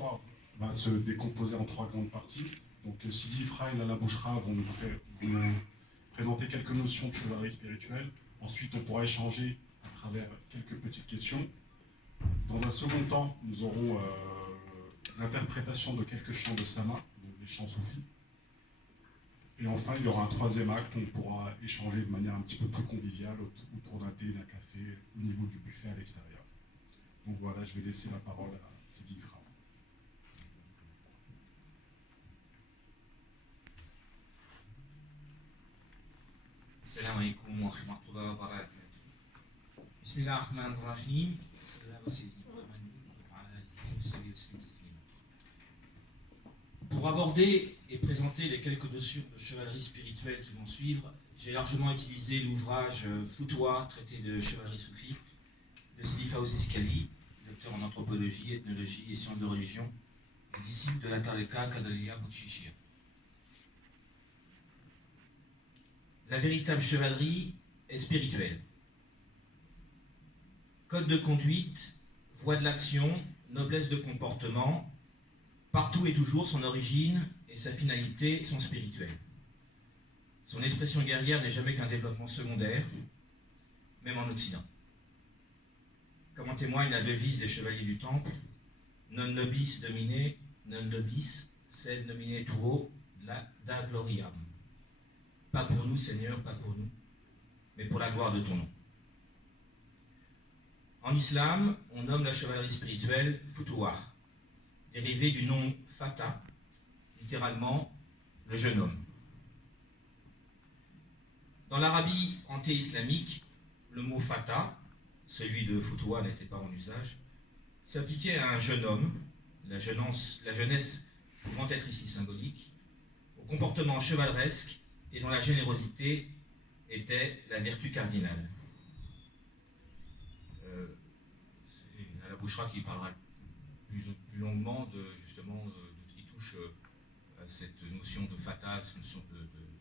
l'histoire va se décomposer en trois grandes parties. Donc Sidi Ifra et Lala Bouchra vont nous présenter quelques notions de chevalerie spirituelle. Ensuite, on pourra échanger à travers quelques petites questions. Dans un second temps, nous aurons l'interprétation de quelques chants de Sama, donc les chants soufis. Et enfin, il y aura un troisième acte où on pourra échanger de manière un petit peu plus conviviale autour d'un thé et d'un café au niveau du buffet à l'extérieur. Donc voilà, je vais laisser la parole à Sidi Ifra. السلام عليكم ورحمة الله وبركاته. بسم الله الرحمن الرحيم. Pour aborder et présenter les quelques notions de chevalerie spirituelle qui vont suivre, j'ai largement utilisé l'ouvrage Foutoua, traité de chevalerie soufie, de Sidi Fawzi Skali, docteur en anthropologie, ethnologie et sciences de religion, et disciple de la Tariqa Qadariya Bouchichia. La véritable chevalerie est spirituelle. Code de conduite, voie de l'action, noblesse de comportement, partout et toujours son origine et sa finalité sont spirituelles. Son expression guerrière n'est jamais qu'un développement secondaire, même en Occident. Comme en témoigne la devise des chevaliers du Temple, non nobis domine, non nobis, sed nomine tuo da gloriam. Pas pour nous, Seigneur, pas pour nous, mais pour la gloire de ton nom. En islam, on nomme la chevalerie spirituelle Futuwah, dérivé du nom Fata, littéralement le jeune homme. Dans l'Arabie anté-islamique, le mot Fata, celui de Futuwah n'était pas en usage, s'appliquait à un jeune homme, la jeunesse pouvant être ici symbolique, au comportement chevaleresque et dont la générosité était la vertu cardinale. C'est Lala Bouchra qui parlera plus longuement de ce qui touche à cette notion de fata, cette notion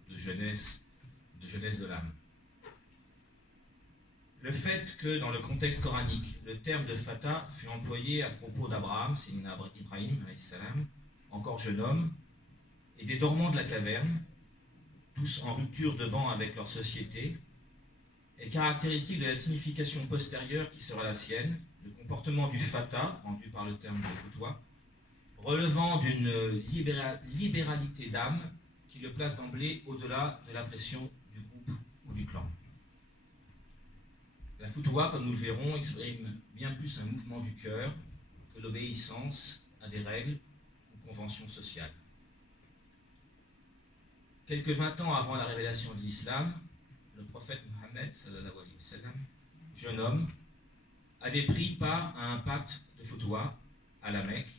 de jeunesse de l'âme. Le fait que dans le contexte coranique, le terme de fata fut employé à propos d'Abraham, c'est Ibrahim, encore jeune homme, et des dormants de la caverne, tous en rupture de banc avec leur société, est caractéristique de la signification postérieure qui sera la sienne, le comportement du fata, rendu par le terme de Futuwah, relevant d'une libéralité d'âme qui le place d'emblée au-delà de la pression du groupe ou du clan. La Futuwah, comme nous le verrons, exprime bien plus un mouvement du cœur que l'obéissance à des règles ou conventions sociales. Quelques 20 ans avant la révélation de l'islam, le prophète Mohammed, sallallahu alayhi wa sallam, jeune homme, avait pris part à un pacte de Futuwah à la Mecque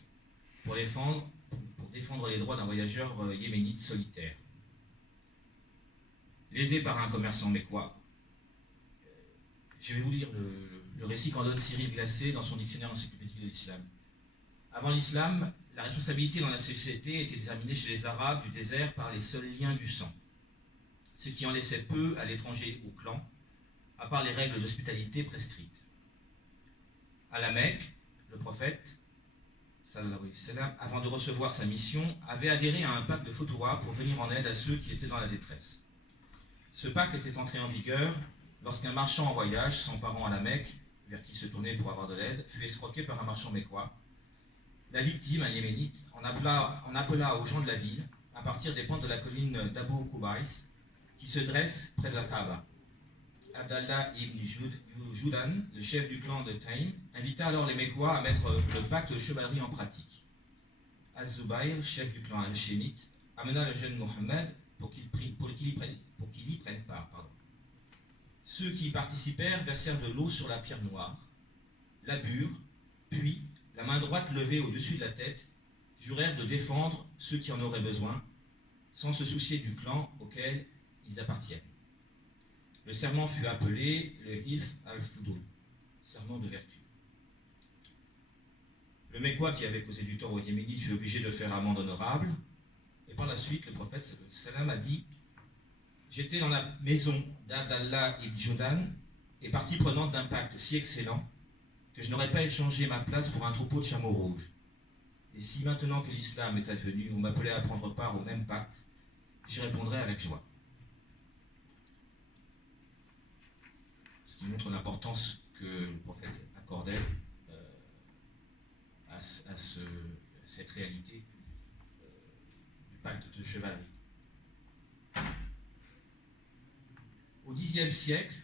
pour défendre les droits d'un voyageur yéménite solitaire. Lésé par un commerçant mécois, je vais vous lire le récit qu'en donne Cyril Glacé dans son dictionnaire encyclopédique de l'islam. Avant l'islam, la responsabilité dans la société était déterminée chez les Arabes du désert par les seuls liens du sang, ce qui en laissait peu à l'étranger au clan, à part les règles d'hospitalité prescrites. À la Mecque, le prophète, sallallahu alayhi wa sallam, avant de recevoir sa mission, avait adhéré à un pacte de Futuwah pour venir en aide à ceux qui étaient dans la détresse. Ce pacte était entré en vigueur lorsqu'un marchand en voyage, s'emparant à la Mecque, vers qui se tournait pour avoir de l'aide, fut escroqué par un marchand mécois. La victime, un yéménite, en appela aux gens de la ville, à partir des pentes de la colline d'Abu Kubais, qui se dresse près de la Kaaba. Abdallah ibn Joudan, le chef du clan de Taïm, invita alors les Mécois à mettre le pacte de chevalerie en pratique. Az-Zubayr, chef du clan hachémite, amena le jeune Mohammed pour qu'il y prenne part. Ceux qui y participèrent versèrent de l'eau sur la pierre noire, la burent, puis, la main droite levée au-dessus de la tête, jurèrent de défendre ceux qui en auraient besoin, sans se soucier du clan auquel ils appartiennent. Le serment fut appelé le Hilf al-Fudul, serment de vertu. Le Mécois qui avait causé du tort aux Yéménites fut obligé de faire amende honorable, et par la suite, le prophète sallam a dit « J'étais dans la maison d'Abdallah ibn Joudan et partie prenante d'un pacte si excellent que je n'aurais pas échangé ma place pour un troupeau de chameaux rouges. Et si maintenant que l'islam est advenu, vous m'appelez à prendre part au même pacte, j'y répondrai avec joie. Ce qui montre l'importance que le prophète accordait à cette réalité du pacte de chevalerie. Au Xe siècle,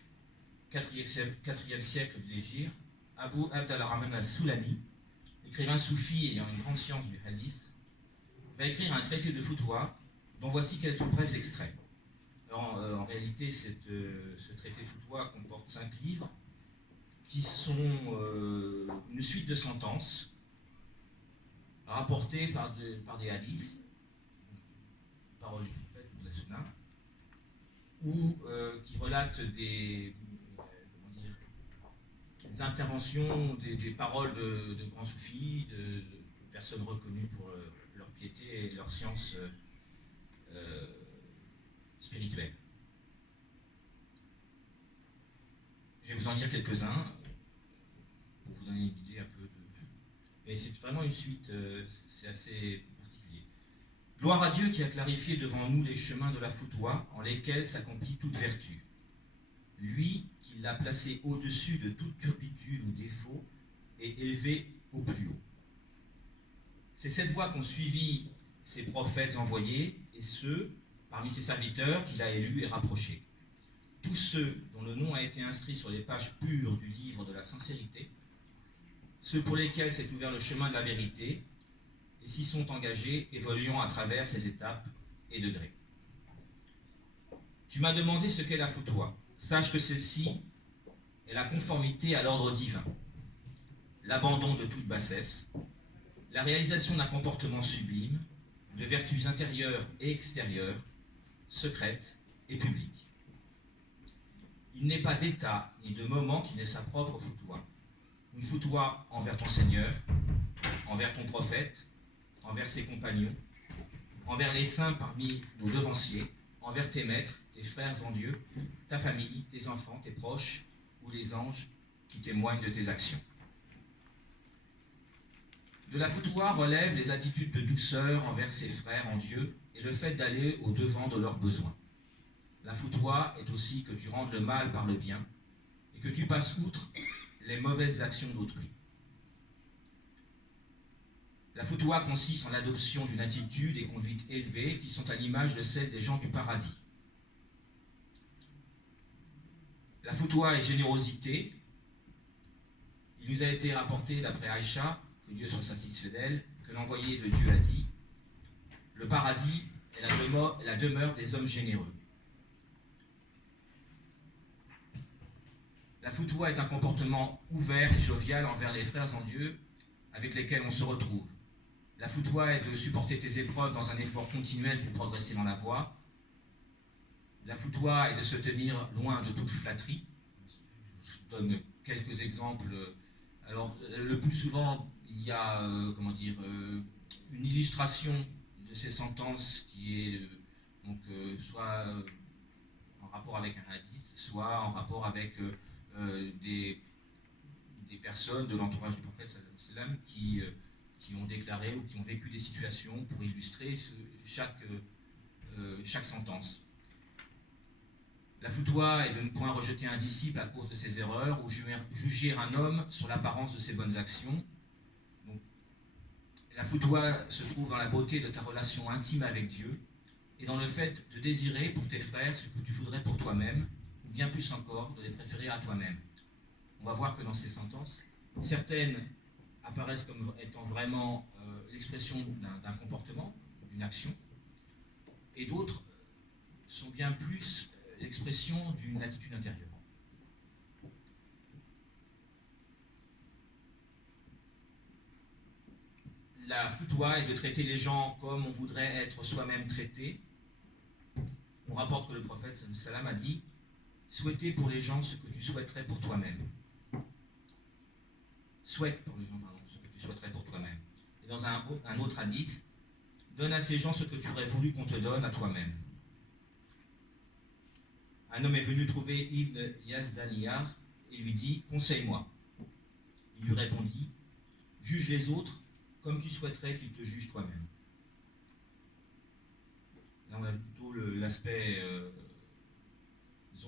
4e siècle de l'Hégire, Abu Abd al-Rahman al-Sulami, écrivain soufi ayant une grande science du hadith, va écrire un traité de foutwa dont voici quelques brefs extraits. Alors, en réalité, ce traité de foutwa comporte 5 livres qui sont une suite de sentences rapportées par des hadiths, paroles du prophète ou de la sunna, ou qui relatent des interventions, des paroles de grands soufis, de personnes reconnues pour leur piété et leur science spirituelle. Je vais vous en dire quelques-uns pour vous donner une idée un peu de... Mais c'est vraiment une suite, c'est assez particulier. Gloire à Dieu qui a clarifié devant nous les chemins de la foutwa en lesquels s'accomplit toute vertu. Lui qui l'a placé au-dessus de toute turpitude ou défaut et élevé au plus haut. C'est cette voie qu'ont suivi ses prophètes envoyés et ceux, parmi ses serviteurs, qu'il a élus et rapprochés. Tous ceux dont le nom a été inscrit sur les pages pures du livre de la sincérité, ceux pour lesquels s'est ouvert le chemin de la vérité, et s'y sont engagés, évoluant à travers ces étapes et degrés. Tu m'as demandé ce qu'est la foutwa. Sache que celle-ci est la conformité à l'ordre divin, l'abandon de toute bassesse, la réalisation d'un comportement sublime, de vertus intérieures et extérieures, secrètes et publiques. Il n'est pas d'état ni de moment qui n'ait sa propre foutwa. Une foutwa envers ton Seigneur, envers ton prophète, envers ses compagnons, envers les saints parmi nos devanciers, envers tes maîtres, tes frères en Dieu, ta famille, tes enfants, tes proches ou les anges qui témoignent de tes actions. De la foutwa relève les attitudes de douceur envers ses frères en Dieu et le fait d'aller au-devant de leurs besoins. La foutwa est aussi que tu rendes le mal par le bien et que tu passes outre les mauvaises actions d'autrui. La foutwa consiste en l'adoption d'une attitude et conduite élevée qui sont à l'image de celles des gens du paradis. La foutwa est générosité. Il nous a été rapporté d'après Aïcha, que Dieu soit satisfait d'elle, que l'envoyé de Dieu a dit « Le paradis est la demeure des hommes généreux ». La foutwa est un comportement ouvert et jovial envers les frères en Dieu avec lesquels on se retrouve. La foutwa est de supporter tes épreuves dans un effort continuel pour progresser dans la voie. La foutwa est de se tenir loin de toute flatterie. Je donne quelques exemples. Alors, le plus souvent, il y a une illustration de ces sentences qui est soit en rapport avec un hadith, soit en rapport avec des personnes de l'entourage du prophète sallallahu alayhi wa sallam qui ont déclaré ou qui ont vécu des situations pour illustrer chaque sentence. La foutwa est de ne point rejeter un disciple à cause de ses erreurs ou juger un homme sur l'apparence de ses bonnes actions. Donc, la foutwa se trouve dans la beauté de ta relation intime avec Dieu et dans le fait de désirer pour tes frères ce que tu voudrais pour toi-même, ou bien plus encore, de les préférer à toi-même. On va voir que dans ces sentences, certaines apparaissent comme étant vraiment l'expression d'un comportement, d'une action, et d'autres sont bien plus l'expression d'une attitude intérieure. La foutwa est de traiter les gens comme on voudrait être soi-même traité. On rapporte que le prophète sallam a dit « Souhaitez pour les gens ce que tu souhaiterais pour toi-même ». Souhaite pour les gens, ce que tu souhaiterais pour toi-même. Et dans un autre hadith, « Donne à ces gens ce que tu aurais voulu qu'on te donne à toi-même ». Un homme est venu trouver Ibn Yazdaniyar et lui dit « Conseille-moi ». Il lui répondit « Juge les autres comme tu souhaiterais qu'il te juge toi-même. Là, on a plutôt l'aspect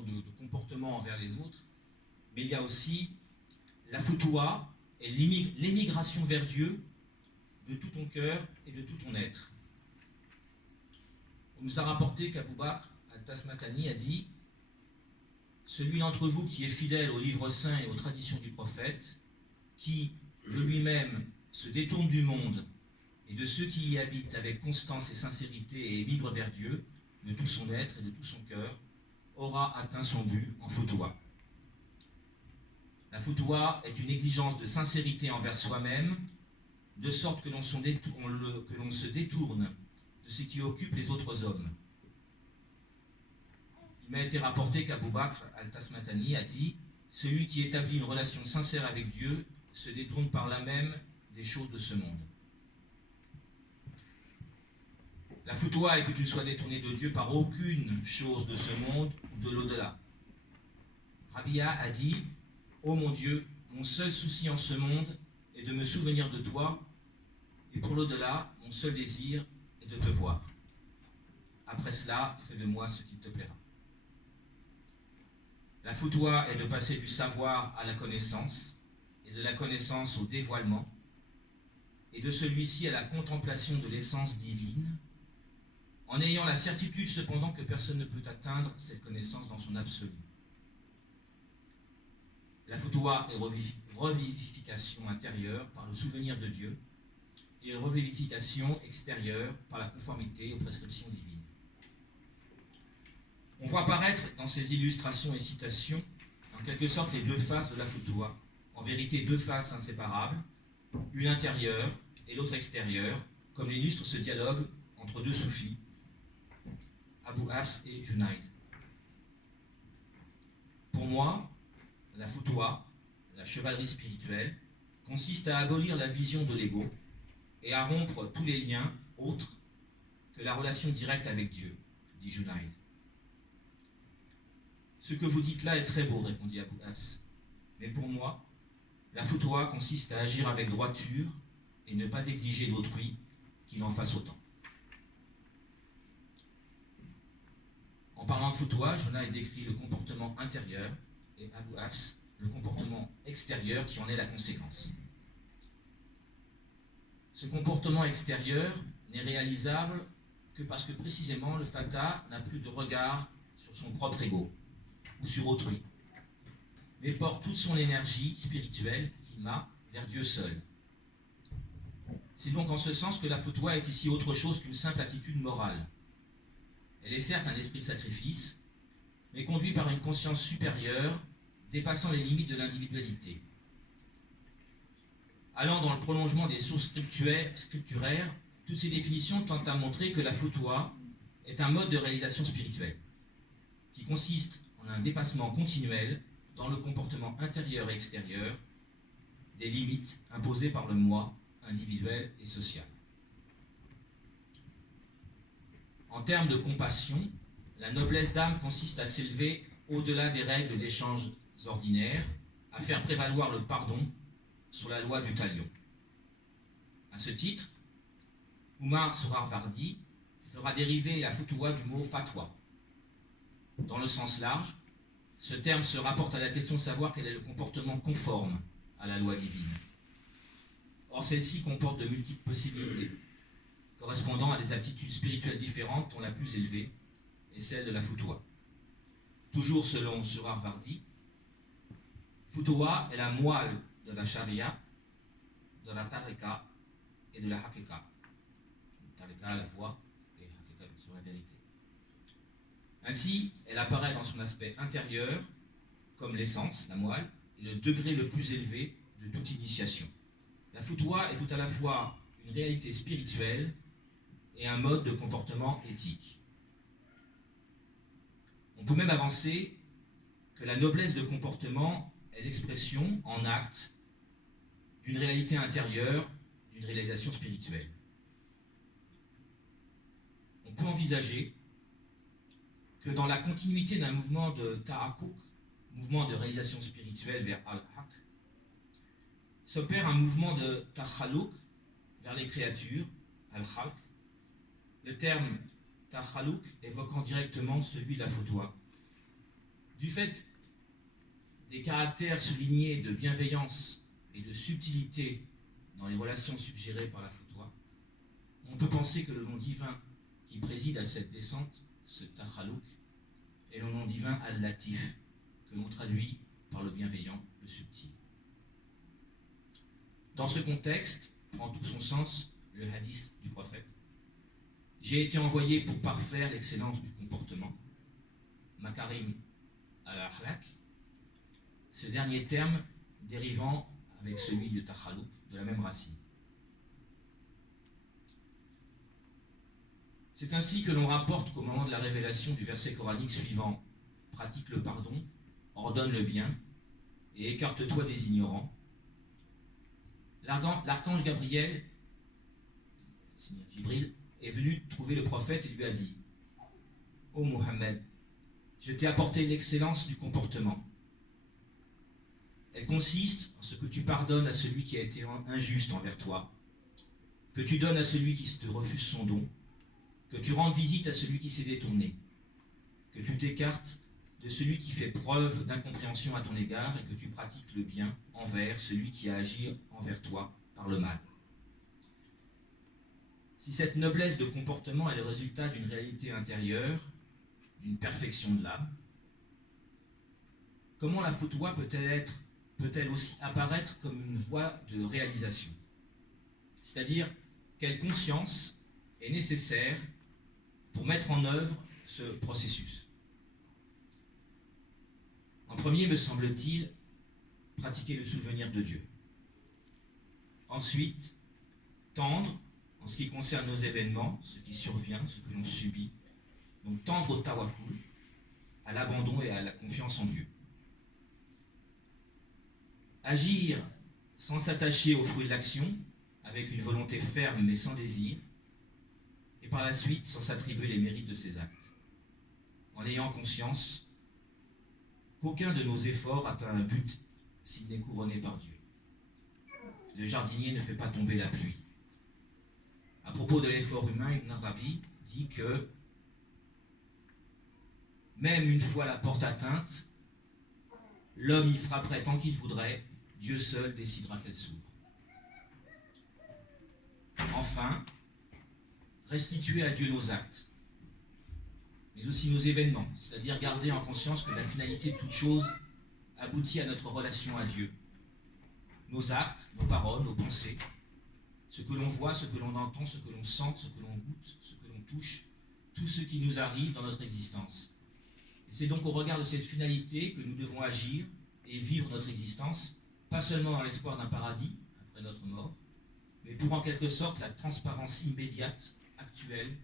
de comportement envers les autres, mais il y a aussi la foutoua et l'émigration vers Dieu de tout ton cœur et de tout ton être. On nous a rapporté qu'Abou Bakr al-Tasmatani a dit « Celui d'entre vous qui est fidèle au livre saint et aux traditions du prophète, qui de lui-même se détourne du monde et de ceux qui y habitent avec constance et sincérité et émigre vers Dieu, de tout son être et de tout son cœur, aura atteint son but en foutoua. » La foutoua est une exigence de sincérité envers soi-même, de sorte que l'on se détourne de ce qui occupe les autres hommes. Il m'a été rapporté qu'Abou Bakr al-Tasmatani a dit « Celui qui établit une relation sincère avec Dieu se détourne par là même des choses de ce monde. » La foutoua est que tu ne sois détourné de Dieu par aucune chose de ce monde ou de l'au-delà. Rabia a dit « Ô mon Dieu, mon seul souci en ce monde est de me souvenir de toi, et pour l'au-delà, mon seul désir est de te voir. Après cela, fais de moi ce qui te plaira. » La foutoua est de passer du savoir à la connaissance, et de la connaissance au dévoilement, et de celui-ci à la contemplation de l'essence divine, en ayant la certitude cependant que personne ne peut atteindre cette connaissance dans son absolu. La foutoua est revivification intérieure par le souvenir de Dieu, et revivification extérieure par la conformité aux prescriptions divines. On voit apparaître dans ces illustrations et citations, en quelque sorte, les deux faces de la foutoua, en vérité deux faces inséparables, une intérieure et l'autre extérieure, comme l'illustre ce dialogue entre deux soufis, Abu Hafs et Junayd. Pour moi, la foutoua, la chevalerie spirituelle, consiste à abolir la vision de l'ego et à rompre tous les liens autres que la relation directe avec Dieu, dit Junayd. Ce que vous dites là est très beau, répondit Abu Hafs. Mais pour moi, la foutoua consiste à agir avec droiture et ne pas exiger d'autrui qu'il en fasse autant. En parlant de foutoua, Junayd décrit le comportement intérieur et Abu Hafs le comportement extérieur qui en est la conséquence. Ce comportement extérieur n'est réalisable que parce que précisément le fata n'a plus de regard sur son propre ego ou sur autrui, mais porte toute son énergie spirituelle qu'il m'a vers Dieu seul. C'est donc en ce sens que la foutoua est ici autre chose qu'une simple attitude morale. Elle est certes un esprit de sacrifice, mais conduit par une conscience supérieure, dépassant les limites de l'individualité. Allant dans le prolongement des sources scripturaires, toutes ces définitions tentent à montrer que la foutoua est un mode de réalisation spirituelle, qui consiste en un dépassement continuel dans le comportement intérieur et extérieur des limites imposées par le moi individuel et social. En termes de compassion, la noblesse d'âme consiste à s'élever au-delà des règles d'échange ordinaires, à faire prévaloir le pardon sur la loi du talion. À ce titre, Umar Sohrarwardi fera dériver la foutoua du mot fatwa. Dans le sens large, ce terme se rapporte à la question de savoir quel est le comportement conforme à la loi divine. Or, celle-ci comporte de multiples possibilités, correspondant à des aptitudes spirituelles différentes dont la plus élevée est celle de la foutoua. Toujours selon Sohrarwardi, foutoua est la moelle de la charia, de la tariqa et de la haqiqa. Tariqa, la voie, et haqiqa, sur la vérité. Ainsi, elle apparaît dans son aspect intérieur, comme l'essence, la moelle, et le degré le plus élevé de toute initiation. La foutoua est tout à la fois une réalité spirituelle et un mode de comportement éthique. On peut même avancer que la noblesse de comportement est l'expression, en acte, d'une réalité intérieure, d'une réalisation spirituelle. On peut envisager que dans la continuité d'un mouvement de ta'akuk, mouvement de réalisation spirituelle vers al-haq, s'opère un mouvement de takhaluk vers les créatures, al-khalq, le terme takhalouk évoquant directement celui de la fatwa. Du fait des caractères soulignés de bienveillance et de subtilité dans les relations suggérées par la fatwa, on peut penser que le nom divin qui préside à cette descente, ce takhalouk, est le nom divin al-latif, que l'on traduit par le bienveillant, le subtil. Dans ce contexte, prend tout son sens le hadith du prophète. J'ai été envoyé pour parfaire l'excellence du comportement, makarim al-akhlaq, ce dernier terme dérivant avec celui de takhalouk de la même racine. C'est ainsi que l'on rapporte qu'au moment de la révélation du verset coranique suivant, pratique le pardon, ordonne le bien et écarte-toi des ignorants, l'archange Gabriel, Jibril, est venu trouver le prophète et lui a dit: Ô Mohammed, je t'ai apporté l'excellence du comportement. Elle consiste en ce que tu pardonnes à celui qui a été injuste envers toi, que tu donnes à celui qui te refuse son don, que tu rendes visite à celui qui s'est détourné, que tu t'écartes de celui qui fait preuve d'incompréhension à ton égard et que tu pratiques le bien envers celui qui a agi envers toi par le mal. Si cette noblesse de comportement est le résultat d'une réalité intérieure, d'une perfection de l'âme, comment la fatwa peut-elle aussi apparaître comme une voie de réalisation? C'est-à-dire, quelle conscience est nécessaire pour mettre en œuvre ce processus? En premier, me semble-t-il, pratiquer le souvenir de Dieu. Ensuite, tendre, en ce qui concerne nos événements, ce qui survient, ce que l'on subit, donc tendre au tawakkul, à l'abandon et à la confiance en Dieu. Agir sans s'attacher au fruit de l'action, avec une volonté ferme mais sans désir, et par la suite sans s'attribuer les mérites de ses actes, en ayant conscience qu'aucun de nos efforts atteint un but s'il n'est couronné par Dieu. Le jardinier ne fait pas tomber la pluie. À propos de l'effort humain, Ibn Arabi dit que même une fois la porte atteinte, l'homme y frapperait tant qu'il voudrait, Dieu seul décidera qu'elle s'ouvre. Enfin, restituer à Dieu nos actes, mais aussi nos événements, c'est-à-dire garder en conscience que la finalité de toute chose aboutit à notre relation à Dieu. Nos actes, nos paroles, nos pensées, ce que l'on voit, ce que l'on entend, ce que l'on sent, ce que l'on goûte, ce que l'on touche, tout ce qui nous arrive dans notre existence. Et c'est donc au regard de cette finalité que nous devons agir et vivre notre existence, pas seulement dans l'espoir d'un paradis après notre mort, mais pour en quelque sorte la transparence immédiate, actuelle,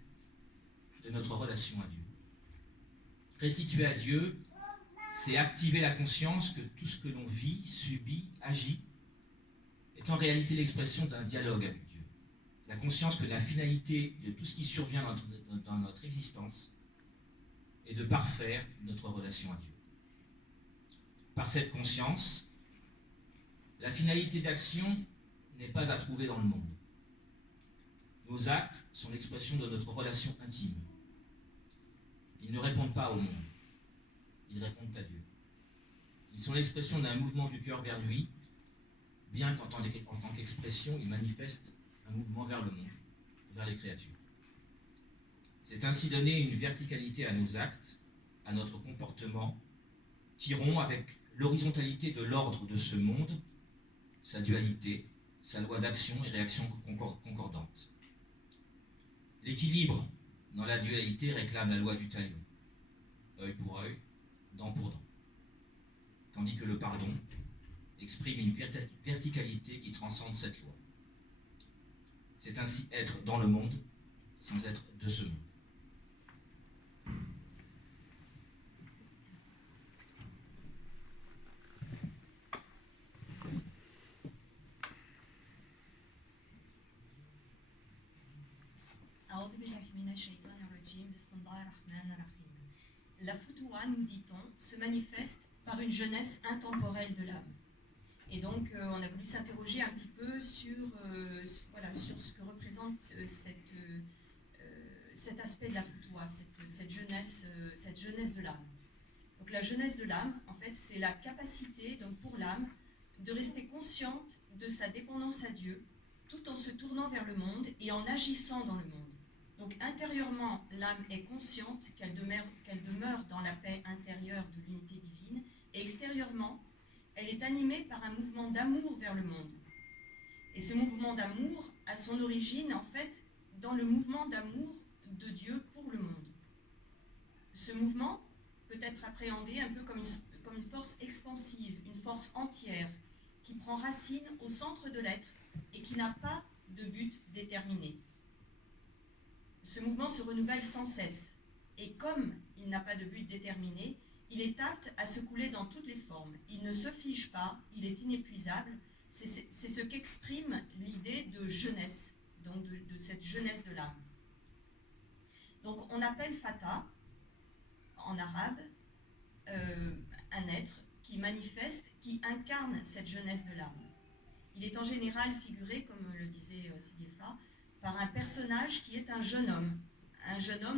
de notre relation à Dieu. Restituer à Dieu, c'est activer la conscience que tout ce que l'on vit, subit, agit, est en réalité l'expression d'un dialogue avec Dieu. La conscience que la finalité de tout ce qui survient dans notre existence est de parfaire notre relation à Dieu. Par cette conscience, la finalité d'action n'est pas à trouver dans le monde. Nos actes sont l'expression de notre relation intime. Ils ne répondent pas au monde, ils répondent à Dieu. Ils sont l'expression d'un mouvement du cœur vers lui, bien qu'en tant qu'expression, ils manifestent un mouvement vers le monde, vers les créatures. C'est ainsi donner une verticalité à nos actes, à notre comportement, qui rompt avec l'horizontalité de l'ordre de ce monde, sa dualité, sa loi d'action et réaction concordante. L'équilibre dans la dualité réclame la loi du talion, œil pour œil, dent pour dent. Tandis que le pardon exprime une verticalité qui transcende cette loi. C'est ainsi être dans le monde sans être de ce monde. La fatwa, nous dit-on, se manifeste par une jeunesse intemporelle de l'âme. Et donc, on a voulu s'interroger un petit peu sur, sur ce que représente cet aspect de la Foutoua, cette jeunesse de l'âme. Donc la jeunesse de l'âme, en fait, c'est la capacité, donc pour l'âme, de rester consciente de sa dépendance à Dieu, tout en se tournant vers le monde et en agissant dans le monde. Donc intérieurement, l'âme est consciente qu'elle demeure dans la paix intérieure de l'unité divine, et extérieurement, elle est animée par un mouvement d'amour vers le monde. Et ce mouvement d'amour a son origine, en fait, dans le mouvement d'amour de Dieu pour le monde. Ce mouvement peut être appréhendé un peu comme une force expansive, une force entière, qui prend racine au centre de l'être et qui n'a pas de but déterminé. Ce mouvement se renouvelle sans cesse, et comme il n'a pas de but déterminé, il est apte à se couler dans toutes les formes. Il ne se fige pas, il est inépuisable. C'est ce qu'exprime l'idée de jeunesse, donc de cette jeunesse de l'âme. Donc on appelle Fata, en arabe, un être qui manifeste, qui incarne cette jeunesse de l'âme. Il est en général figuré, comme le disait Sidi Ifra, par un personnage qui est un jeune homme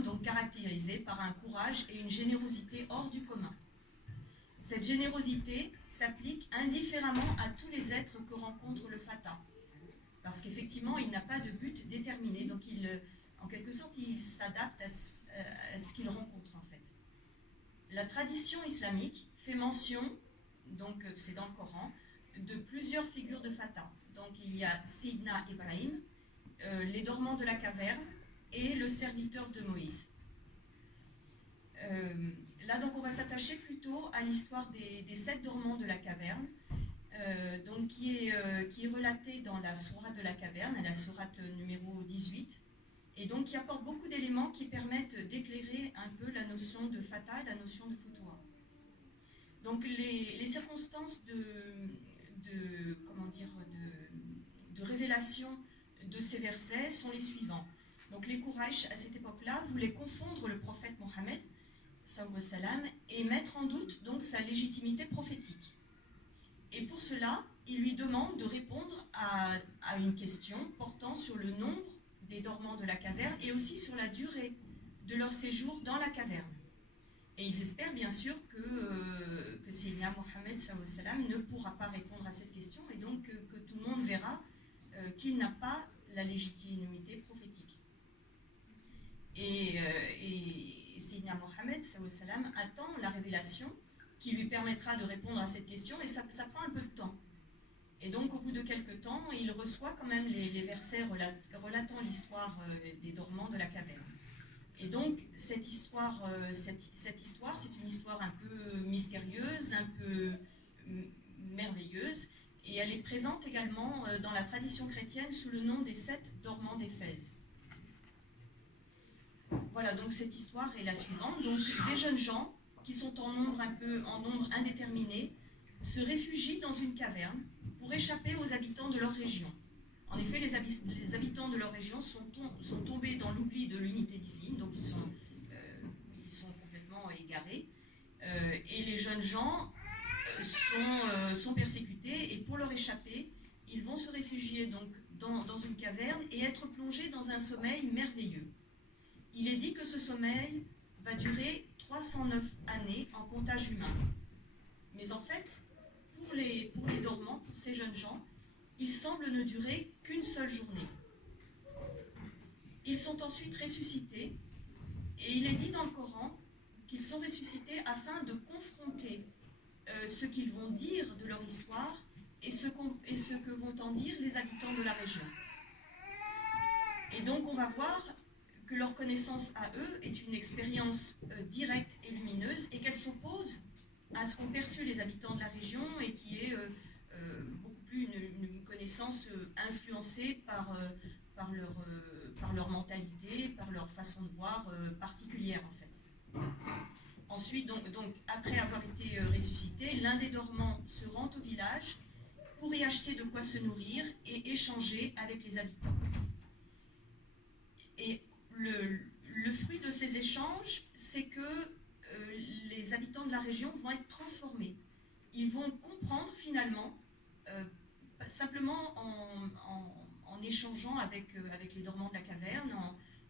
donc caractérisé par un courage et une générosité hors du commun. Cette générosité s'applique indifféremment à tous les êtres que rencontre le Fata, parce qu'effectivement, il n'a pas de but déterminé, donc en quelque sorte, il s'adapte à ce qu'il rencontre en fait. La tradition islamique fait mention, donc c'est dans le Coran, de plusieurs figures de Fata. Donc il y a Sidna Ibrahim, les dormants de la caverne et le serviteur de Moïse. Là donc on va s'attacher plutôt à l'histoire des 7 dormants de la caverne, donc qui est relatée dans la sourate de la caverne, la sourate numéro 18, et donc qui apporte beaucoup d'éléments qui permettent d'éclairer un peu la notion de Fata et la notion de Foutoua. Donc les circonstances de révélation de ces versets sont les suivants. Donc les Quraysh à cette époque-là voulaient confondre le prophète Mohammed salam, et mettre en doute donc sa légitimité prophétique. Et pour cela, ils lui demandent de répondre à une question portant sur le nombre des dormants de la caverne et aussi sur la durée de leur séjour dans la caverne. Et ils espèrent bien sûr que Sayyidina Mohammed salam ne pourra pas répondre à cette question et donc que tout le monde verra qu'il n'a pas la légitimité prophétique. Et Sayyidina Mohammed salam attend la révélation qui lui permettra de répondre à cette question, et ça prend un peu de temps. Et donc au bout de quelques temps, il reçoit quand même les versets relatant l'histoire des dormants de la caverne. Et donc cette histoire, c'est une histoire un peu mystérieuse, un peu merveilleuse, et elle est présente également dans la tradition chrétienne sous le nom des 7 dormants d'Éphèse. Voilà, donc cette histoire est la suivante. Donc des jeunes gens qui sont en nombre indéterminé se réfugient dans une caverne pour échapper aux habitants de leur région. En effet, les habitants de leur région sont tombés dans l'oubli de l'unité divine, donc ils sont complètement égarés. Et les jeunes gens sont persécutés, et pour leur échapper, ils vont se réfugier donc dans une caverne et être plongés dans un sommeil merveilleux. Il est dit que ce sommeil va durer 309 années en comptage humain. Mais en fait, pour les dormants, pour ces jeunes gens, il semble ne durer qu'une seule journée. Ils sont ensuite ressuscités, et il est dit dans le Coran qu'ils sont ressuscités afin de confronter ce qu'ils vont dire de leur histoire et ce que vont en dire les habitants de la région. Et donc on va voir que leur connaissance à eux est une expérience directe et lumineuse, et qu'elle s'oppose à ce qu'ont perçu les habitants de la région, et qui est beaucoup plus une connaissance influencée par leur mentalité, par leur façon de voir particulière en fait. Ensuite, donc, après avoir été ressuscité, l'un des dormants se rend au village pour y acheter de quoi se nourrir et échanger avec les habitants. Et le fruit de ces échanges, c'est que les habitants de la région vont être transformés. Ils vont comprendre finalement simplement en échangeant avec les dormants de la caverne,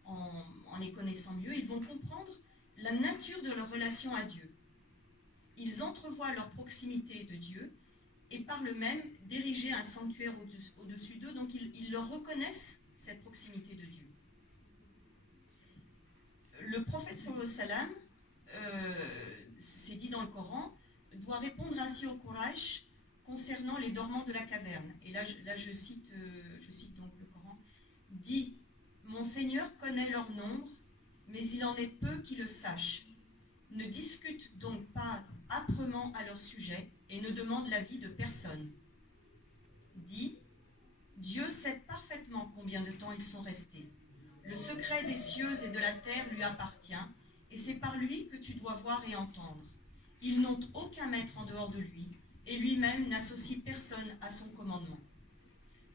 en les connaissant mieux, ils vont comprendre la nature de leur relation à Dieu. Ils entrevoient leur proximité de Dieu et par le même d'ériger un sanctuaire au-dessus d'eux, donc ils leur reconnaissent cette proximité de Dieu. Le prophète sallallahu alayhi wa sallam, c'est dit dans le Coran, doit répondre ainsi au Quraysh concernant les dormants de la caverne. Et là je cite donc le Coran, dit « Mon Seigneur connaît leur nombre, mais il en est peu qui le sachent. Ne discute donc pas âprement à leur sujet et ne demande l'avis de personne. Dit « Dieu sait parfaitement combien de temps ils sont restés. Le secret des cieux et de la terre lui appartient, et c'est par lui que tu dois voir et entendre. Ils n'ont aucun maître en dehors de lui, et lui-même n'associe personne à son commandement. »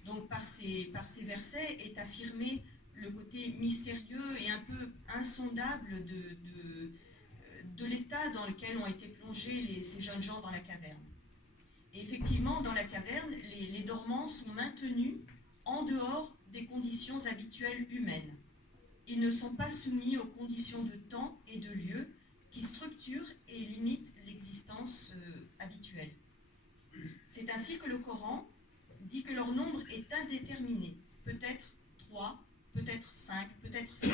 Donc par ces versets est affirmé le côté mystérieux et un peu insondable de l'état dans lequel ont été plongés ces jeunes gens dans la caverne. Et effectivement, dans la caverne, les dormants sont maintenus en dehors des conditions habituelles humaines. Ils ne sont pas soumis aux conditions de temps et de lieu qui structurent et limitent l'existence habituelle. C'est ainsi que le Coran dit que leur nombre est indéterminé, peut-être 3, peut-être 5, peut-être 7.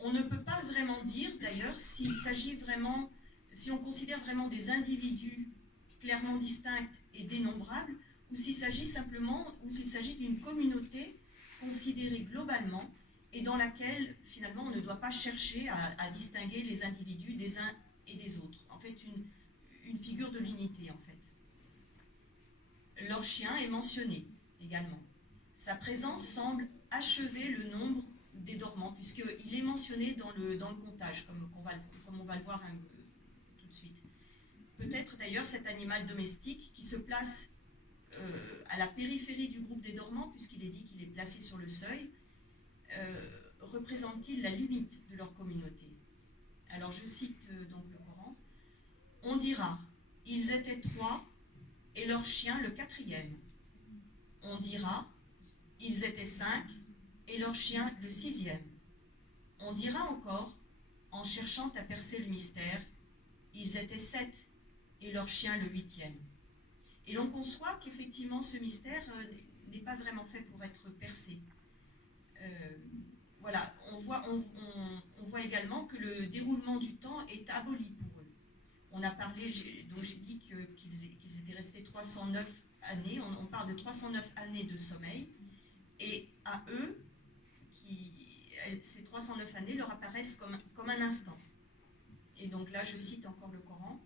On ne peut pas vraiment dire d'ailleurs s'il s'agit vraiment, si on considère vraiment des individus clairement distincts et dénombrables, ou s'il s'agit simplement, ou s'il s'agit d'une communauté considérée globalement et dans laquelle finalement on ne doit pas chercher à distinguer les individus des uns et des autres. En fait, une figure de l'unité en fait. Leur chien est mentionné également. Sa présence semble achever le nombre des dormants, puisqu'il est mentionné dans le comptage, comme on va le voir tout de suite. Peut-être d'ailleurs cet animal domestique qui se place à la périphérie du groupe des dormants, puisqu'il est dit qu'il est placé sur le seuil, représente-t-il la limite de leur communauté? Alors je cite donc le Coran. On dira, ils étaient 3 et leur chien le 4e. On dira, ils étaient 5 et leur chien le 6e. On dira encore, en cherchant à percer le mystère, ils étaient 7 et leur chien le 8e. Et l'on conçoit qu'effectivement ce mystère n'est pas vraiment fait pour être percé. Voilà, on voit également que le déroulement du temps est aboli pour eux. On a parlé, donc j'ai dit qu'ils étaient restés 309 années, on parle de 309 années de sommeil, et à eux, ces 309 années leur apparaissent comme un instant. Et donc là, je cite encore le Coran.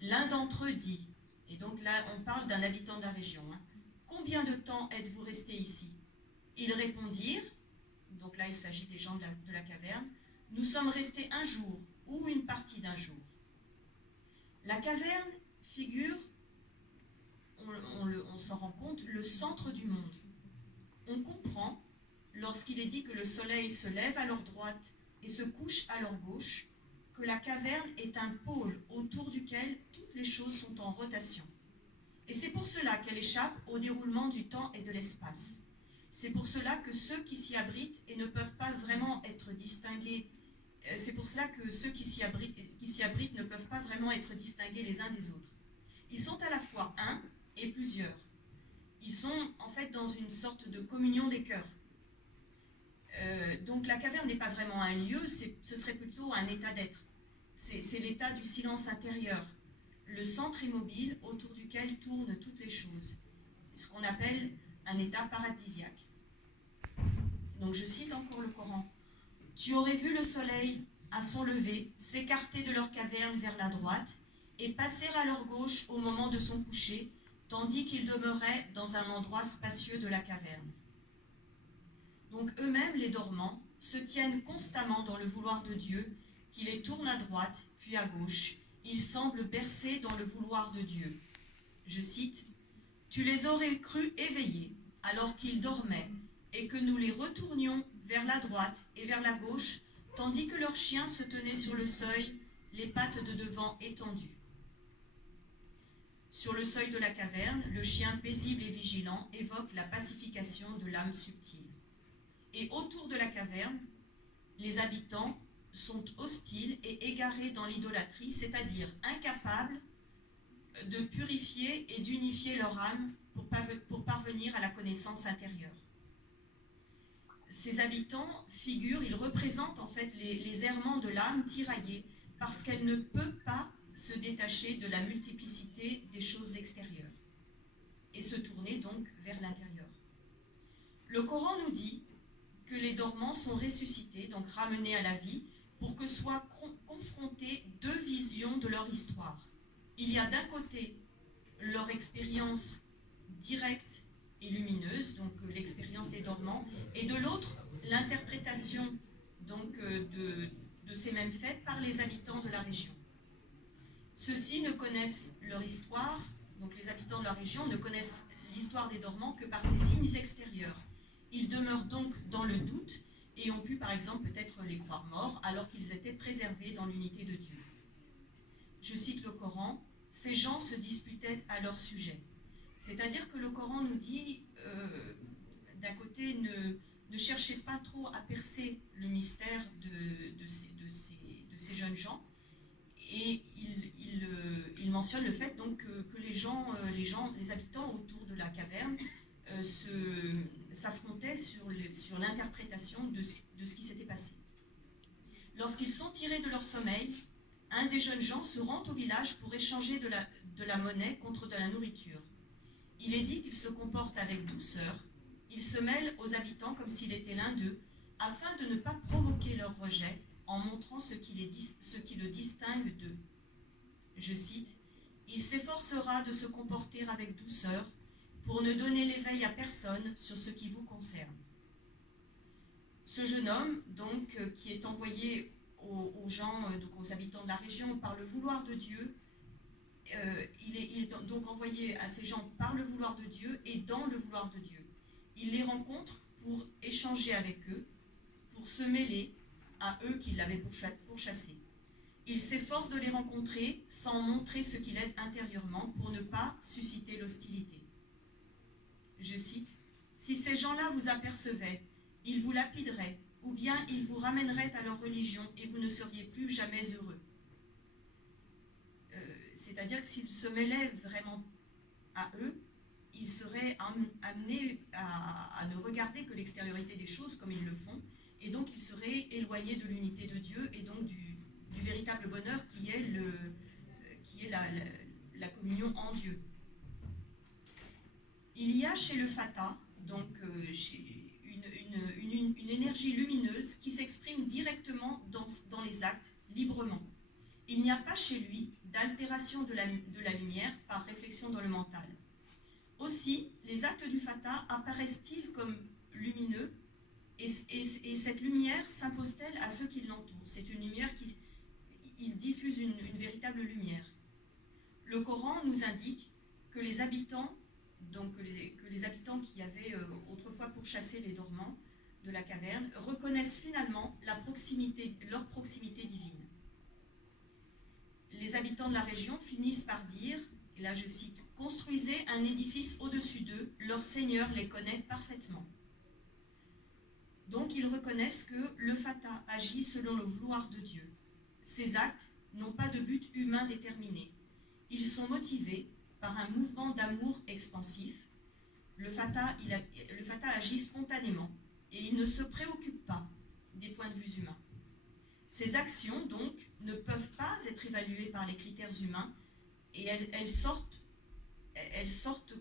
L'un d'entre eux dit, et donc là, on parle d'un habitant de la région, combien de temps êtes-vous restés ici? Ils répondirent, donc là, il s'agit des gens de la caverne, nous sommes restés un jour ou une partie d'un jour. La caverne figure, on s'en rend compte, le centre du monde. On comprend, lorsqu'il est dit que le soleil se lève à leur droite et se couche à leur gauche, que la caverne est un pôle autour duquel toutes les choses sont en rotation. Et c'est pour cela qu'elle échappe au déroulement du temps et de l'espace. C'est pour cela que ceux qui s'y abritent et ne peuvent pas vraiment être distingués, c'est pour cela que ceux qui s'y abritent ne peuvent pas vraiment être distingués les uns des autres. Ils sont à la fois un et plusieurs. Ils sont en fait dans une sorte de communion des cœurs. Donc la caverne n'est pas vraiment un lieu, ce serait plutôt un état d'être. C'est l'état du silence intérieur, le centre immobile autour duquel tournent toutes les choses, ce qu'on appelle un état paradisiaque. Donc je cite encore le Coran. « Tu aurais vu le soleil, à son lever, s'écarter de leur caverne vers la droite et passer à leur gauche au moment de son coucher, tandis qu'ils demeuraient dans un endroit spacieux de la caverne. » Donc eux-mêmes, les dormants, se tiennent constamment dans le vouloir de Dieu, qui les tourne à droite, puis à gauche. Ils semblent bercés dans le vouloir de Dieu. Je cite, « Tu les aurais crus éveillés, alors qu'ils dormaient, et que nous les retournions vers la droite et vers la gauche, tandis que leurs chiens se tenaient sur le seuil, les pattes de devant étendues. » Sur le seuil de la caverne, le chien paisible et vigilant évoque la pacification de l'âme subtile. Et autour de la caverne, les habitants sont hostiles et égarés dans l'idolâtrie, c'est-à-dire incapables de purifier et d'unifier leur âme pour parvenir à la connaissance intérieure. Ces habitants ils représentent en fait les errements de l'âme tiraillée parce qu'elle ne peut pas se détacher de la multiplicité des choses extérieures et se tourner donc vers l'intérieur. Le Coran nous dit que les dormants sont ressuscités, donc ramenés à la vie, pour que soient confrontées deux visions de leur histoire. Il y a d'un côté leur expérience directe et lumineuse, donc l'expérience des dormants, et de l'autre l'interprétation donc de ces mêmes faits par les habitants de la région. Ceux-ci ne connaissent leur histoire, donc les habitants de la région ne connaissent l'histoire des dormants que par ces signes extérieurs. Ils demeurent donc dans le doute et ont pu par exemple peut-être les croire morts alors qu'ils étaient préservés dans l'unité de Dieu. Je cite le Coran, « Ces gens se disputaient à leur sujet ». C'est-à-dire que le Coran nous dit, d'un côté, ne cherchez pas trop à percer le mystère de ces jeunes gens, et il mentionne le fait donc que les habitants autour de la caverne s'affrontaient sur l'interprétation de ce qui s'était passé. Lorsqu'ils sont tirés de leur sommeil, un des jeunes gens se rend au village pour échanger de la monnaie contre de la nourriture. Il est dit qu'il se comporte avec douceur, il se mêle aux habitants comme s'il était l'un d'eux, afin de ne pas provoquer leur rejet en montrant ce qui le distingue d'eux. Je cite, « Il s'efforcera de se comporter avec douceur pour ne donner l'éveil à personne sur ce qui vous concerne. » Ce jeune homme, donc, qui est envoyé aux gens, donc aux habitants de la région par le vouloir de Dieu, il est donc envoyé à ces gens par le vouloir de Dieu et dans le vouloir de Dieu. Il les rencontre pour échanger avec eux, pour se mêler à eux qui l'avaient pourchassé. Il s'efforce de les rencontrer sans montrer ce qu'il est intérieurement pour ne pas susciter l'hostilité. Je cite, « Si ces gens-là vous apercevaient, ils vous lapideraient, ou bien ils vous ramèneraient à leur religion et vous ne seriez plus jamais heureux. » C'est-à-dire que s'ils se mêlaient vraiment à eux, ils seraient amenés à ne regarder que l'extériorité des choses comme ils le font, et donc ils seraient éloignés de l'unité de Dieu et donc du véritable bonheur qui est la communion en Dieu. Il y a chez le Fata, donc une énergie lumineuse qui s'exprime directement dans les actes, librement. Il n'y a pas chez lui d'altération de la lumière par réflexion dans le mental. Aussi, les actes du Fata apparaissent-ils comme lumineux et cette lumière s'impose-t-elle à ceux qui l'entourent? C'est une lumière il diffuse une véritable lumière. Le Coran nous indique que les habitants, que les habitants qui avaient autrefois pourchassé les dormants de la caverne, reconnaissent finalement leur proximité divine. Les habitants de la région finissent par dire, et là je cite, « Construisez un édifice au-dessus d'eux, leur Seigneur les connaît parfaitement. » Donc ils reconnaissent que le Fata agit selon le vouloir de Dieu. Ces actes n'ont pas de but humain déterminé. Ils sont motivés par un mouvement d'amour expansif. Le Fata agit spontanément et il ne se préoccupe pas des points de vue humains. Ces actions, donc, ne peuvent pas être évaluées par les critères humains et elles sortent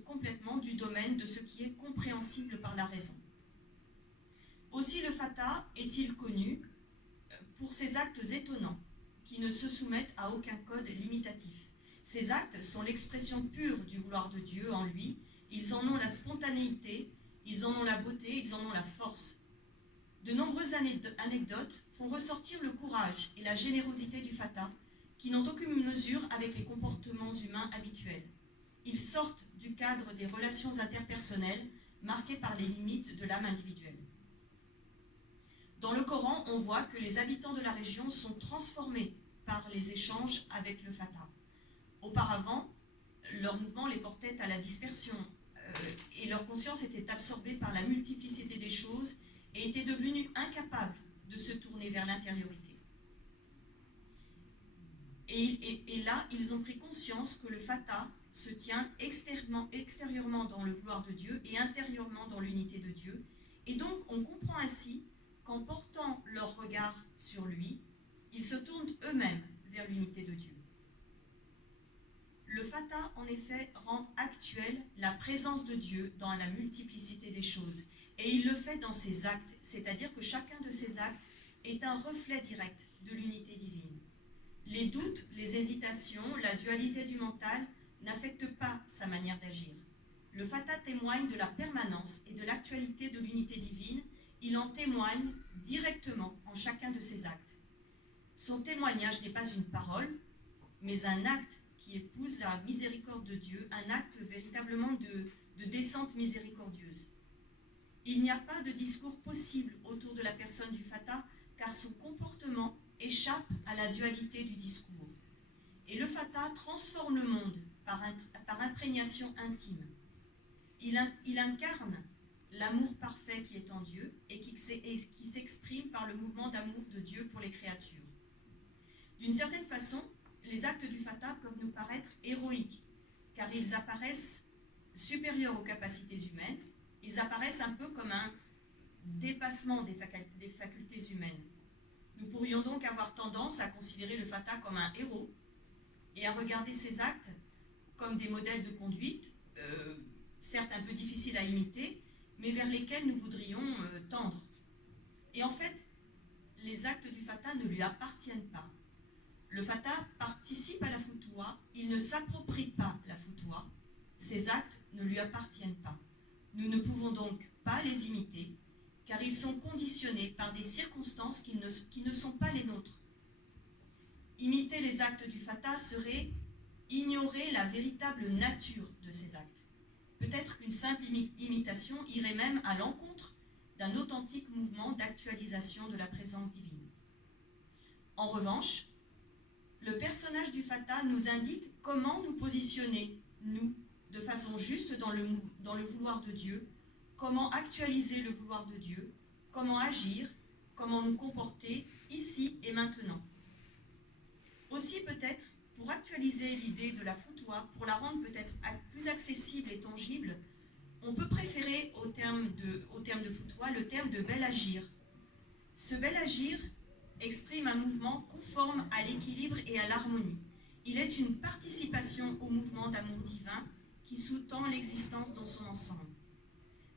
complètement du domaine de ce qui est compréhensible par la raison. Aussi le Fata est-il connu pour ses actes étonnants qui ne se soumettent à aucun code limitatif. Ces actes sont l'expression pure du vouloir de Dieu en lui, ils en ont la spontanéité, ils en ont la beauté, ils en ont la force. De nombreuses anecdotes font ressortir le courage et la générosité du Fata, qui n'ont aucune mesure avec les comportements humains habituels. Ils sortent du cadre des relations interpersonnelles marquées par les limites de l'âme individuelle. Dans le Coran, on voit que les habitants de la région sont transformés par les échanges avec le Fata. Auparavant, leur mouvement les portait à la dispersion, et leur conscience était absorbée par la multiplicité des choses et était devenue incapable de se tourner vers l'intériorité. Et là, ils ont pris conscience que le fata se tient extérieurement dans le vouloir de Dieu et intérieurement dans l'unité de Dieu. Et donc, on comprend ainsi qu'en portant leur regard sur lui, ils se tournent eux-mêmes vers l'unité de Dieu. Le fata, en effet, rend actuelle la présence de Dieu dans la multiplicité des choses. Et il le fait dans ses actes, c'est-à-dire que chacun de ses actes est un reflet direct de l'unité divine. Les doutes, les hésitations, la dualité du mental n'affectent pas sa manière d'agir. Le fata témoigne de la permanence et de l'actualité de l'unité divine. Il en témoigne directement en chacun de ses actes. Son témoignage n'est pas une parole, mais un acte qui épouse la miséricorde de Dieu, un acte véritablement de descente miséricordieuse. Il n'y a pas de discours possible autour de la personne du fata, car son comportement échappe à la dualité du discours. Et le fata transforme le monde par imprégnation intime. Il incarne l'amour parfait qui est en Dieu et qui s'exprime par le mouvement d'amour de Dieu pour les créatures. D'une certaine façon, les actes du fata peuvent nous paraître héroïques, car ils apparaissent supérieurs aux capacités humaines, ils apparaissent un peu comme un dépassement des facultés humaines. Nous pourrions donc avoir tendance à considérer le fata comme un héros et à regarder ses actes comme des modèles de conduite, certes un peu difficiles à imiter, mais vers lesquels nous voudrions tendre. Et en fait, les actes du fata ne lui appartiennent pas. Le fata participe à la futua, il ne s'approprie pas la futua, ses actes ne lui appartiennent pas. Nous ne pouvons donc pas les imiter, car ils sont conditionnés par des circonstances qui ne sont pas les nôtres. Imiter les actes du fata serait ignorer la véritable nature de ces actes. Peut-être qu'une simple imitation irait même à l'encontre d'un authentique mouvement d'actualisation de la présence divine. En revanche, le personnage du fata nous indique comment nous positionner, nous, de façon juste dans le vouloir de Dieu, comment actualiser le vouloir de Dieu, comment agir, comment nous comporter ici et maintenant. Aussi peut-être, pour actualiser l'idée de la futua, pour la rendre peut-être plus accessible et tangible, on peut préférer au terme de futua le terme de bel agir. Ce bel agir exprime un mouvement conforme à l'équilibre et à l'harmonie. Il est une participation au mouvement d'amour divin qui sous-tend l'existence dans son ensemble.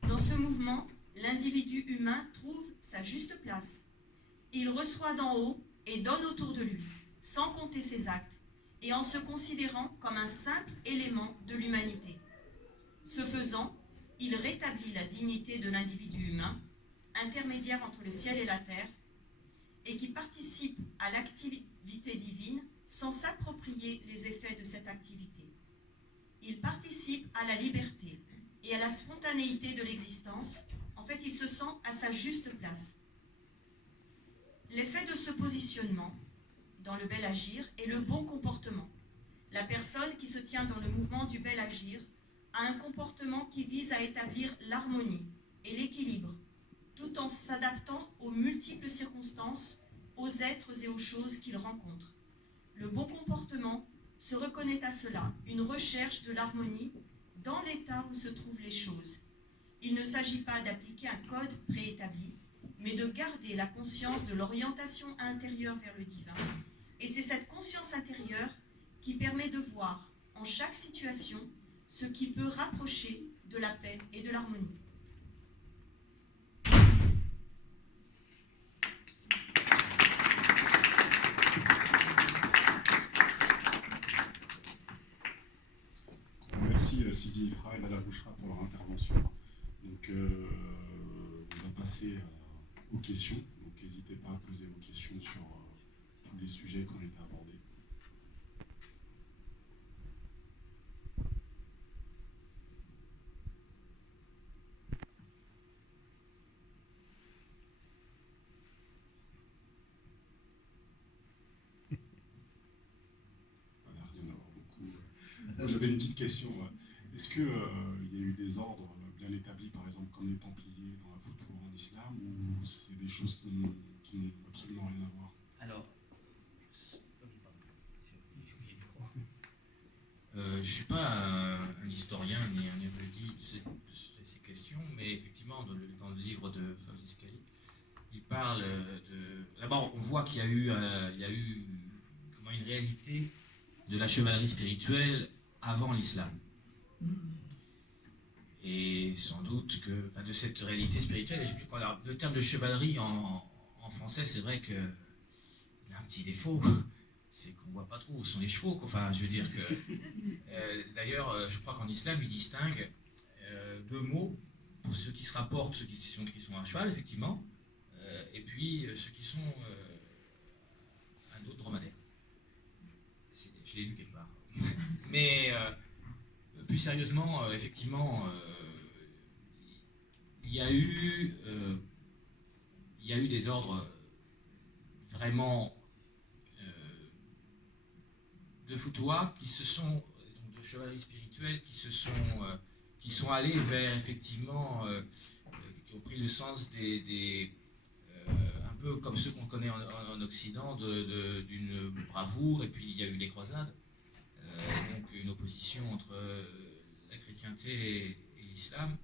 Dans ce mouvement, l'individu humain trouve sa juste place. Il reçoit d'en haut et donne autour de lui, sans compter ses actes, et en se considérant comme un simple élément de l'humanité. Ce faisant, il rétablit la dignité de l'individu humain, intermédiaire entre le ciel et la terre, et qui participe à l'activité divine sans s'approprier les effets de cette activité. Il participe à la liberté et à la spontanéité de l'existence. En fait, il se sent à sa juste place. L'effet de ce positionnement dans le bel agir est le bon comportement. La personne qui se tient dans le mouvement du bel agir a un comportement qui vise à établir l'harmonie et l'équilibre, tout en s'adaptant aux multiples circonstances, aux êtres et aux choses qu'il rencontre. Le bon comportement se reconnaît à cela, une recherche de l'harmonie dans l'état où se trouvent les choses. Il ne s'agit pas d'appliquer un code préétabli, mais de garder la conscience de l'orientation intérieure vers le divin. Et c'est cette conscience intérieure qui permet de voir en chaque situation ce qui peut rapprocher de la paix et de l'harmonie. Merci Sidi Ifra et Lala Bouchra pour leur intervention. Donc, on va passer aux questions. Donc, n'hésitez pas à poser vos questions sur tous les sujets qui ont été abordés. Pas l'air d'y en avoir beaucoup. j'avais une petite question. Est-ce qu'il y a eu des ordres bien établis, par exemple, comme les Templiers dans la Foutoua en islam, ou c'est des choses qui n'ont absolument rien à voir? Alors, je ne suis pas un historien ni un érudit de ces questions, mais effectivement, dans le livre de Fawzi Skali, il parle de... D'abord, on voit qu'il y a eu comment, une réalité de la chevalerie spirituelle avant l'islam. Et sans doute que de cette réalité spirituelle, alors, le terme de chevalerie en français, c'est vrai qu'il a un petit défaut, c'est qu'on ne voit pas trop où sont les chevaux. Enfin, je veux dire que... d'ailleurs, je crois qu'en islam, il distingue deux mots pour ceux qui se rapportent, ceux qui sont à cheval, effectivement, et puis ceux qui sont un autre dromadaire. Je l'ai lu quelque part. Mais plus sérieusement, effectivement, il y a eu des ordres vraiment de Foutoua qui se sont, donc de chevalerie spirituelle, qui sont allés vers effectivement, qui ont pris le sens un peu comme ceux qu'on connaît en Occident, d'une bravoure, et puis il y a eu les croisades, donc une opposition entre la chrétienté et l'islam.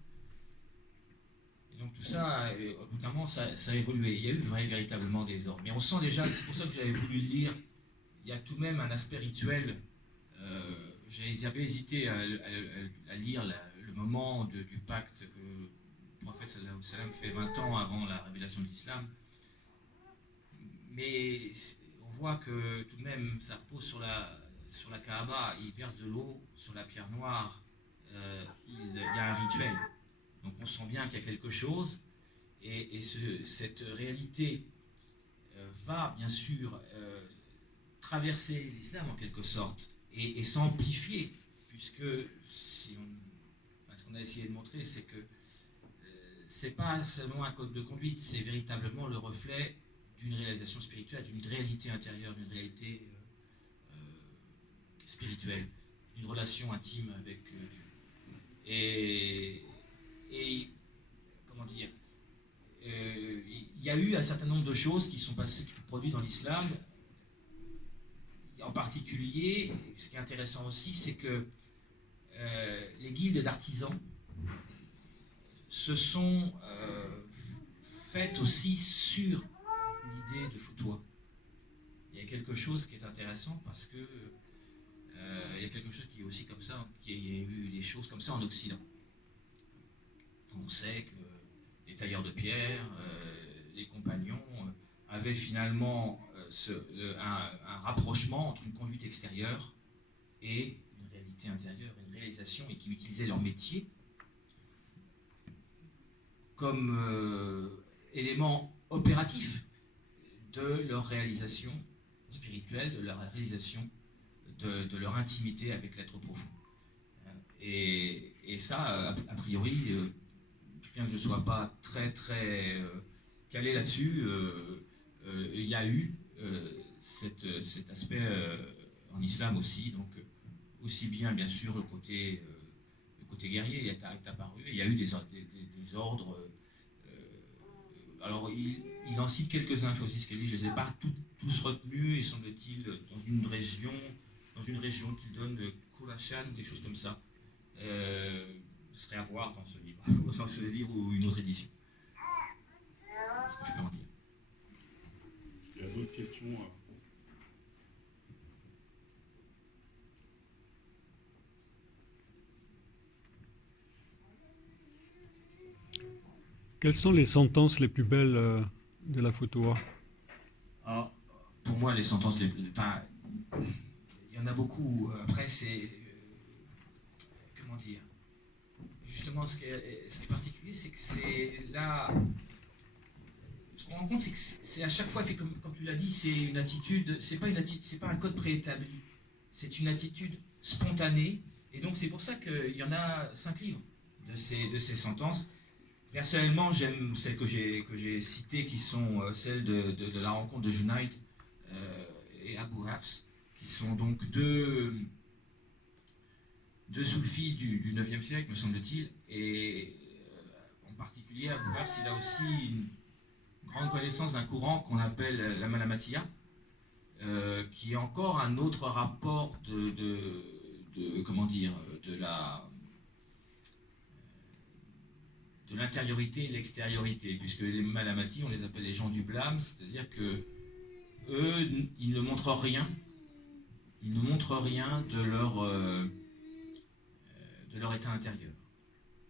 Et donc tout ça, notamment, ça a évolué. Il y a eu véritablement des ordres. Mais on sent déjà, c'est pour ça que j'avais voulu le lire, il y a tout de même un aspect rituel. J'avais hésité à lire le moment du pacte que le prophète sallallahu alayhi wa sallam fait 20 ans avant la révélation de l'islam. Mais on voit que tout de même, ça repose sur la Kaaba, il verse de l'eau sur la pierre noire, il y a un rituel. Donc on sent bien qu'il y a quelque chose, et cette réalité va bien sûr traverser l'islam en quelque sorte, et s'amplifier, puisque ce qu'on a essayé de montrer, c'est que c'est pas seulement un code de conduite, c'est véritablement le reflet d'une réalisation spirituelle, d'une réalité intérieure, d'une réalité spirituelle, d'une relation intime avec Dieu. Et comment dire, il y a eu un certain nombre de choses qui sont passées, qui sont produites dans l'islam. En particulier, ce qui est intéressant aussi, c'est que les guildes d'artisans se sont faites aussi sur l'idée de Foutoua. Il y a quelque chose qui est intéressant parce que il y a quelque chose qui est aussi comme ça, qu'il y a eu des choses comme ça en Occident. On sait que les tailleurs de pierre, les compagnons avaient finalement un rapprochement entre une conduite extérieure et une réalité intérieure, une réalisation, et qui utilisaient leur métier comme élément opératif de leur réalisation spirituelle, de leur réalisation de leur intimité avec l'être profond. Et ça, a priori, bien que je ne sois pas très calé là-dessus, il y a eu cet aspect en islam aussi, donc aussi bien sûr le côté guerrier est apparu, et il y a eu des ordres. Alors il en cite quelques-uns, Fawzi Skali, je ne les ai pas tous retenus, et semble-t-il dans une région qu'il donne de Khurasan ou des choses comme ça. Ce serait à voir dans ce livre ou une autre édition. Est-ce que je peux en dire? Il y a d'autres questions? Quelles sont les sentences les plus belles de la Foutoua? Pour moi, les sentences les plus... Enfin, il y en a beaucoup. Après, c'est... comment dire? Justement, ce qui est particulier, c'est que c'est là... Ce qu'on rend compte, c'est que c'est à chaque fois fait, comme tu l'as dit, c'est une attitude... C'est pas un code préétabli. C'est une attitude spontanée. Et donc, c'est pour ça qu'il y en a 5 livres de ces sentences. Personnellement, j'aime celles que j'ai citées, qui sont celles de la rencontre de Junayd et Abu Hafs, qui sont donc deux deux soufis du 9e siècle, me semble-t-il, et en particulier Abou Hafs, il a aussi une grande connaissance d'un courant qu'on appelle la Malamatiya, qui est encore un autre rapport comment dire, de l'intériorité et de l'extériorité, puisque les Malamati, on les appelle les gens du blâme, c'est-à-dire que eux, ils ne montrent rien, de leur état intérieur.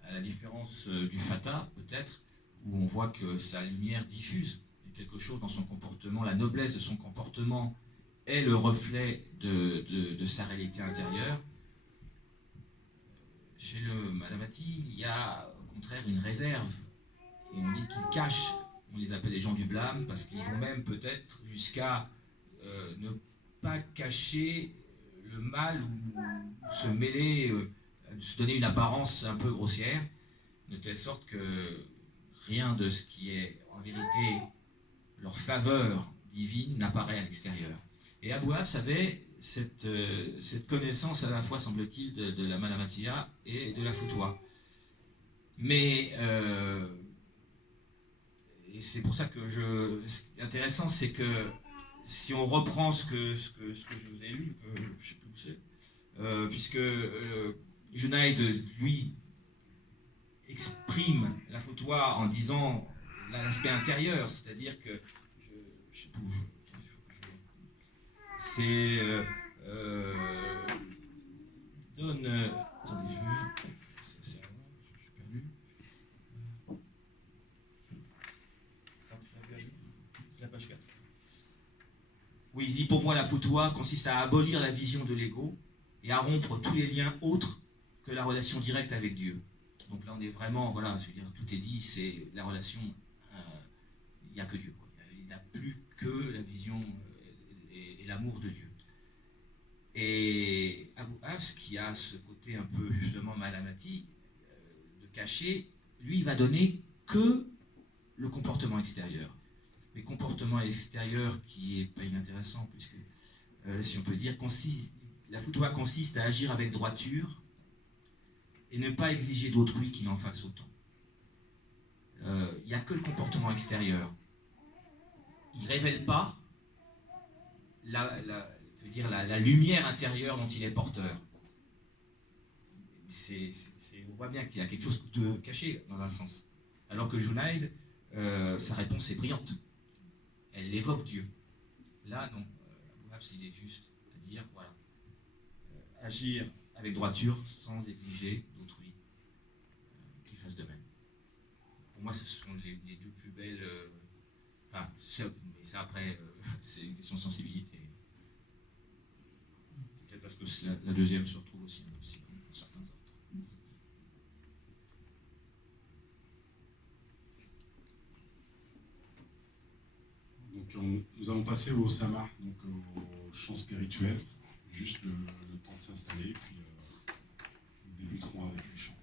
À la différence du Fata, peut-être, où on voit que sa lumière diffuse quelque chose dans son comportement, la noblesse de son comportement est le reflet de sa réalité intérieure. Chez le Malamati, il y a au contraire une réserve, et on dit qu'ils cachent, on les appelle les gens du blâme, parce qu'ils vont même peut-être jusqu'à ne pas cacher le mal ou se mêler, se donner une apparence un peu grossière, de telle sorte que rien de ce qui est en vérité leur faveur divine n'apparaît à l'extérieur. Et Abou Hafs avait cette connaissance à la fois, semble-t-il, de la Malamatiya et de la Foutwa. Mais, et c'est pour ça que ce qui est intéressant, c'est que si on reprend ce que je vous ai lu, je ne sais plus où c'est, puisque Junayd, lui, exprime la Foutwa en disant l'aspect intérieur, c'est-à-dire que je sais plus où c'est donne attendez, c'est avant, je suis perdu. C'est la page 4. Oui, il dit pour moi la Foutwa consiste à abolir la vision de l'ego et à rompre tous les liens autres que la relation directe avec Dieu. Donc là on est vraiment, voilà, je veux dire, tout est dit, c'est la relation, il n'y a que Dieu, quoi. Il n'y a plus que la vision et l'amour de Dieu. Et Abou Hafs, qui a ce côté un peu justement Malamati, de cacher, lui il va donner que le comportement extérieur. Mais comportement extérieur qui est pas inintéressant, puisque si on peut dire, la Foutwa consiste à agir avec droiture et ne pas exiger d'autrui qu'il en fasse autant. Il n'y a que le comportement extérieur. Il ne révèle pas la lumière intérieure dont il est porteur. On voit bien qu'il y a quelque chose de caché dans un sens. Alors que Junayd, sa réponse est brillante. Elle évoque Dieu. Là, non. Abou Hafs, il est juste à dire, voilà, agir avec droiture sans exiger d'autrui qu'il fasse de même. Pour moi, ce sont les deux plus belles. Enfin, mais ça après, c'est une question de sensibilité. C'est peut-être parce que la deuxième se retrouve aussi dans certains autres. Donc, nous allons passer au samah, donc au chant spirituel, juste le temps de s'installer, puis nous débuterons avec les chants.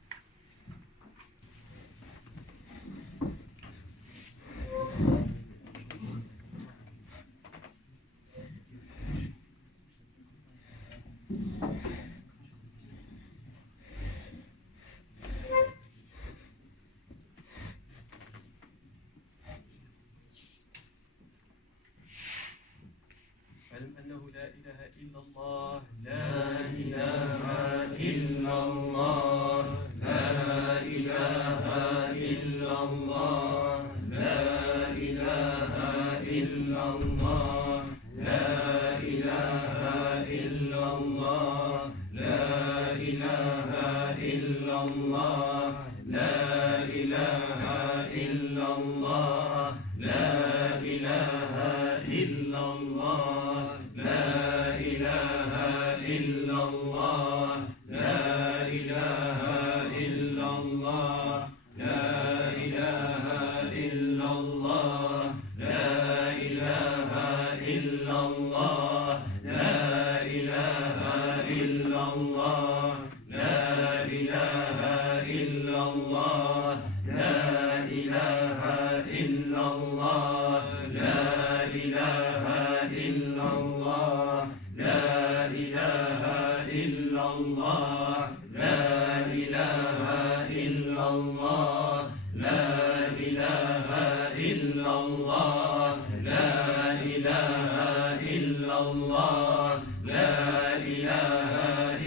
الله لا إله إلا الله لا إله إلا الله لا إله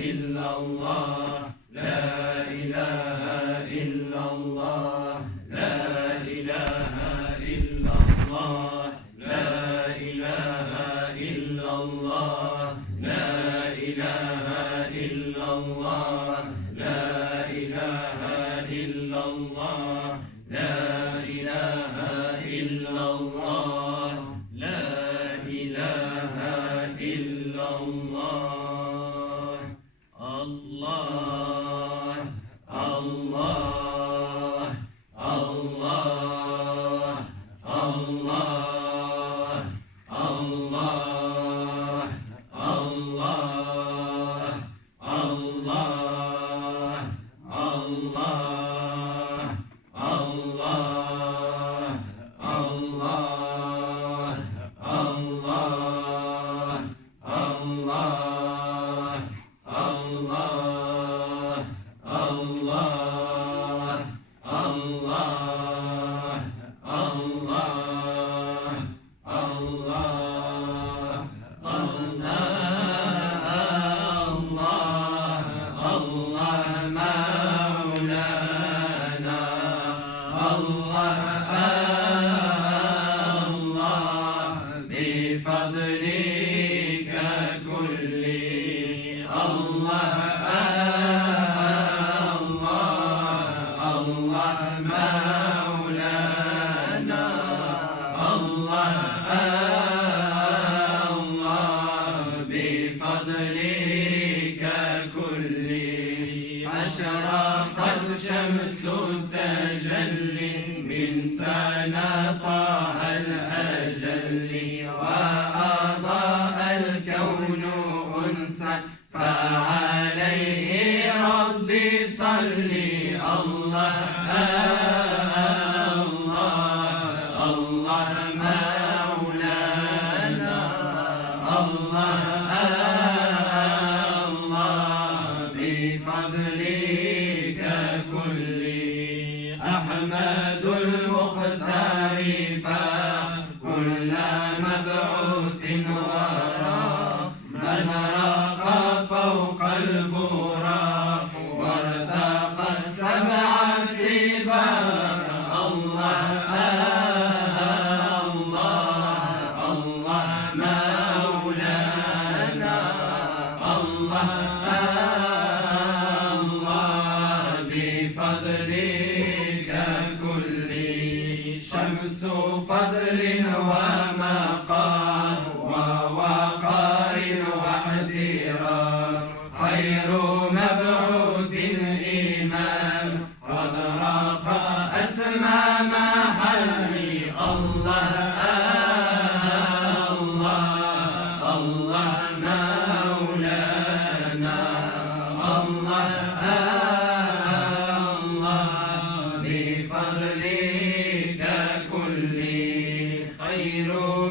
إلا الله لا إله إلا الله لا إله إلا الله لا إله إلا الله لا إله إلا الله لا إله إلا الله لا إله إلا الله لا إله إلا الله الله الله الله الله الله الله الله الله الله الله الله الله الله الله الله الله الله الله مولانا الله بفضلك كل الله الله مولانا الله بفضلك كل أشرقت شمس التجلي من سنطها الأجل وأضاء الكون أنسا فعليه ربي صلي الله الله الله مولانا الله بفضلك كل أحمد المختار فكل مبعوث وراء من رقى فوق البراق وارتقى السبع الطباق الله الله الله مولانا الله بفضلك كل شمس فضل ومقام ووقار واحترام خير مبعوث إمام قد رقى أسمى محلي الله الله الله مولانا الله بفضلك كل خير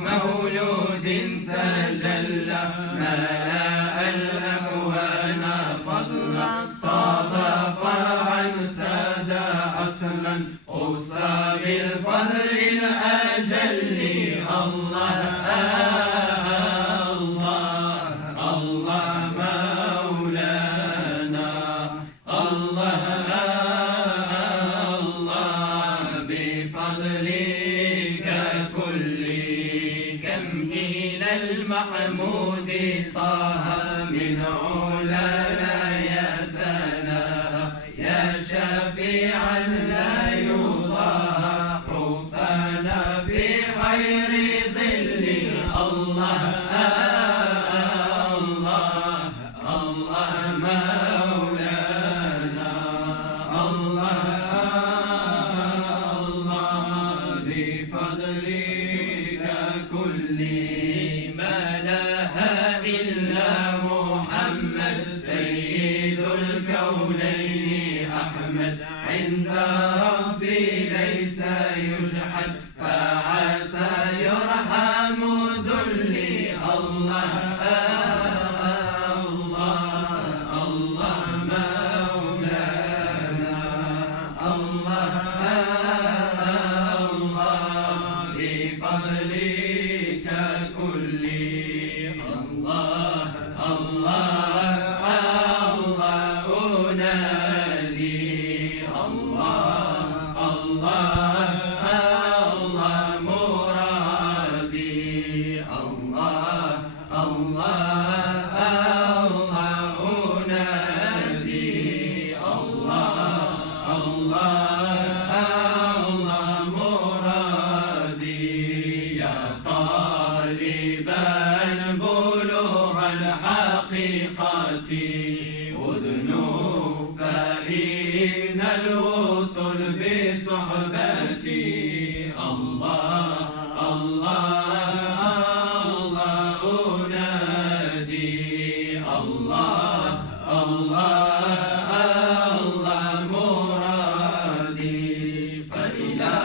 مولود تجلى ملأ الأكوان فضلا طاب فرعا ساد أصلا خص بالفضل الأجل الله الله الله مولانا الله بفضلك كل كم إلى المحمود طه من علا لا يتناهى يا شفيعا لا يضاهى حفانا في خير ظل الله الله الله مولانا الله بفضلك كل ما لها إلا محمد سيد الكونين أحمد عند ربي ليس يجحد فعسى يرحم ذلي الله الله الله مولانا الله صلب صحبتي الله الله الله أنادي الله الله الله مرادي فإلى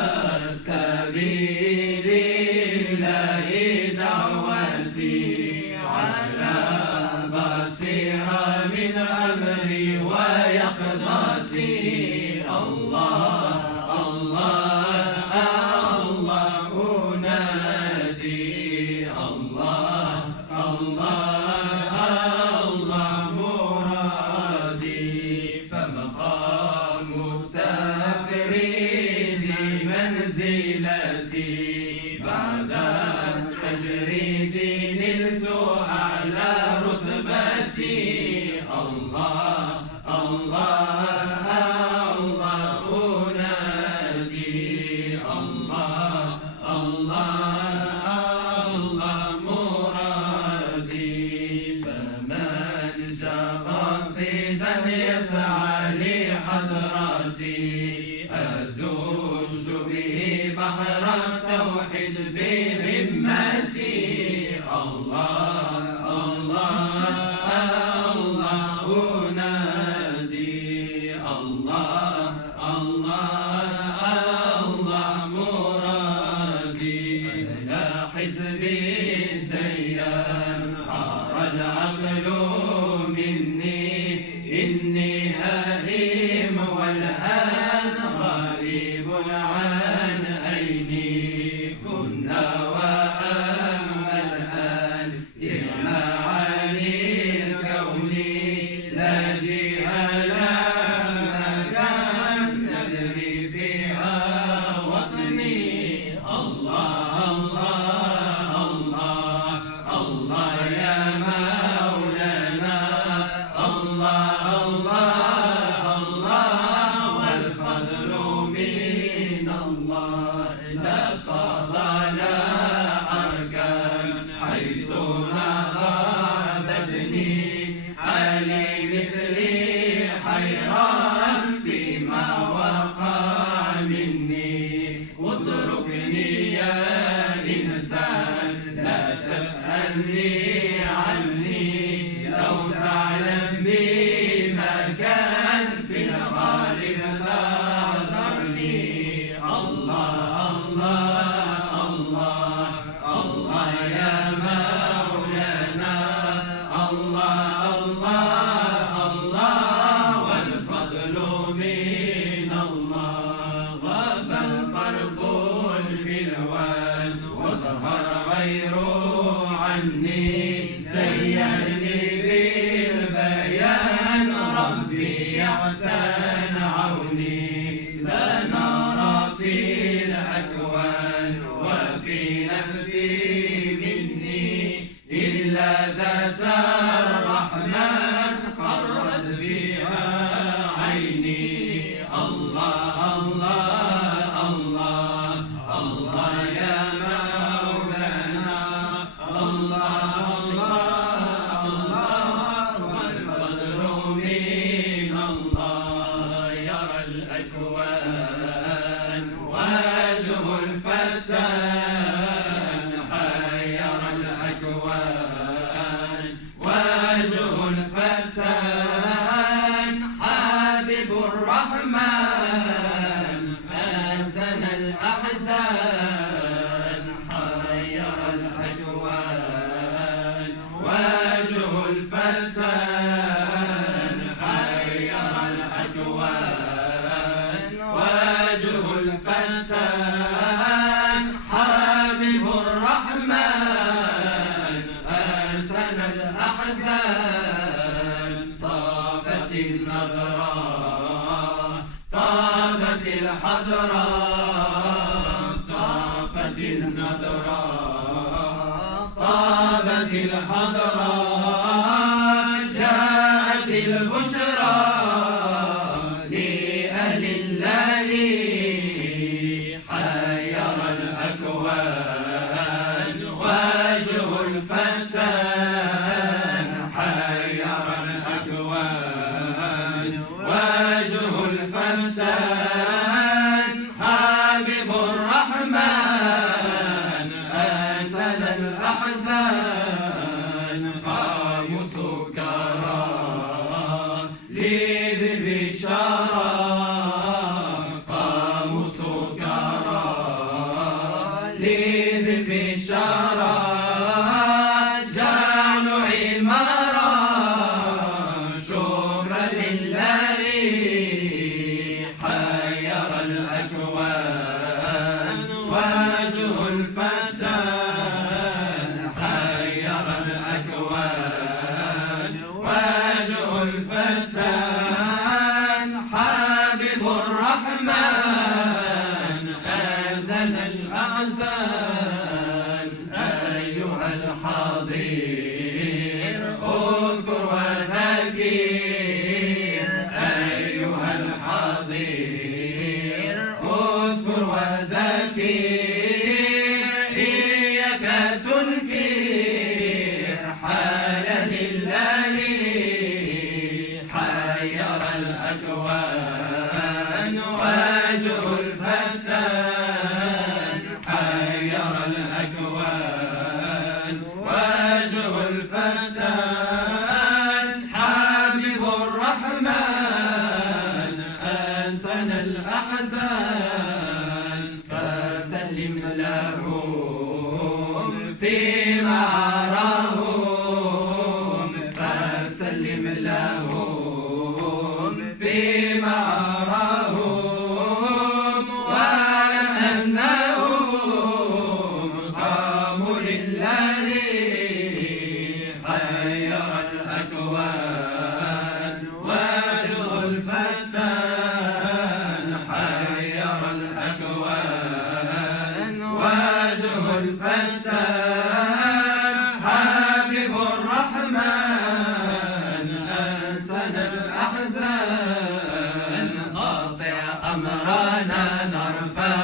سبيل الله دعوتي على بصيرة من أمري ويقظتي الله الله الله أنادي الله الله الله مرادي فمقام التفريد منزلتي بعد التجريد نلت أعلى رتبتي الله الله الله أنادي الله الله الله مرادي فمن جاء قاصدا يسعى لحضرتي أزوج به بحر التوحيد بهمتي الله الله الله أنادي الله الله الله مرادي إلى حزب الديان حار العقل مني إني هائم والآن غريب عن عيني كنا وأما الآن سرنا عن الكون لا جهة مكان ندري فيها وطني الله الله الله الله يا مولانا الله الله الله والفضل من الله لا فضل أركان حيث نهى بدني علي مثلي حيران فيما وقع مني اتركني يا إنسان لا تسألني عني لو تعلم بما كان في الغالب تعذرني الله الله الله الله يا مولانا الله الله الله والفضل من الله غاب الفرق الملوان وظهر غيره عني تيأني بالبيان ربي أحسن عوني لا نرى في الأكوان وفي نفسي مني إلا ذات الرحمن قرت بها عيني الله الله الله الله يا مولانا الله الله الله والفضل من الله يرى الأكوان وجه الفتان حير الأكوان وجه الفتان حبيب الرحمن أنسن الأحزان حير الأكوان وجه الفتان حير الأكوان وجه الفتان حبيب الرحمن أنسن الأحزان صافت النظرة طابت الحضرة صافت النظرة طابت الحضرة جاءت البشرى لأهل الله حير الأكوان وجه الفتان حير الأكوان وجه الفتان حير الأكوان وجه الفتى حير الأكوان وجه الفتى حبيب الرحمن أنزل الأحزان أيها الحاضر اذكر وذكر أيها الحاضر اذكر وذكر إياك تنكر حال لله حير الأكوان وجه الفتان حير الأكوان وجه الفتان حبيب الرحمن أنسن الأحزان فسلم لهم فيما أراهم فسلم لهم فيما أراهم واعلم أنهم قاموا لله حير الأكوان وجه الفتان حير الأكوان وجه الفتان حبيب الرحمن أنسن الأحزان قاطع أمرنا نرفع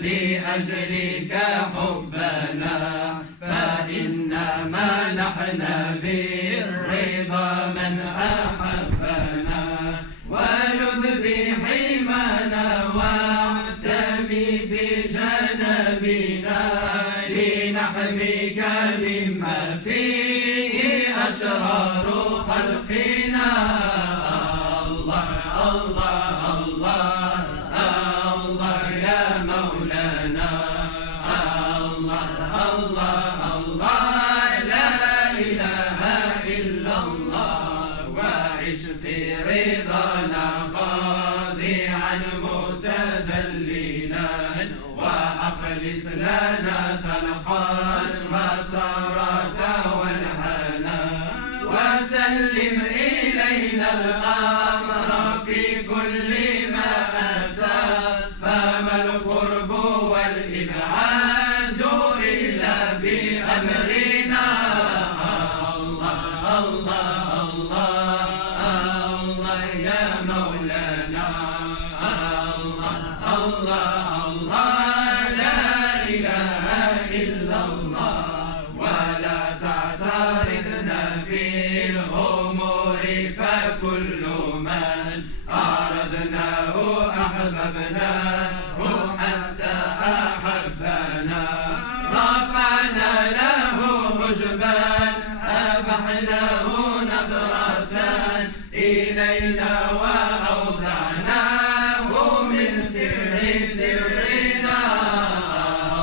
لأجلك حبنا فإنما نحن بالرضا من أحبنا ولذ بحمانا واعتمي بجنبنا لنحميك مما فيه أشرار خلقنا الله الله الله الله يا مولانا الله الله الله لا إله إلا الله وعش في رضانا خاضعا متذللا وأخلص لنا تلقى المسارات والهنا وسلم إلينا الأمر في كل ما أتى فما القرب والإبعاد إلا بأمرنا الله الله الله الله يا مولانا الله الله الله لا إله إلا الله ولا تعترضنا في الأمور فكل من أردناه أحببناه حتى أحبنا رفعنا له حجبا أبحناه نظرة إلينا وأوضعناه من سر سرنا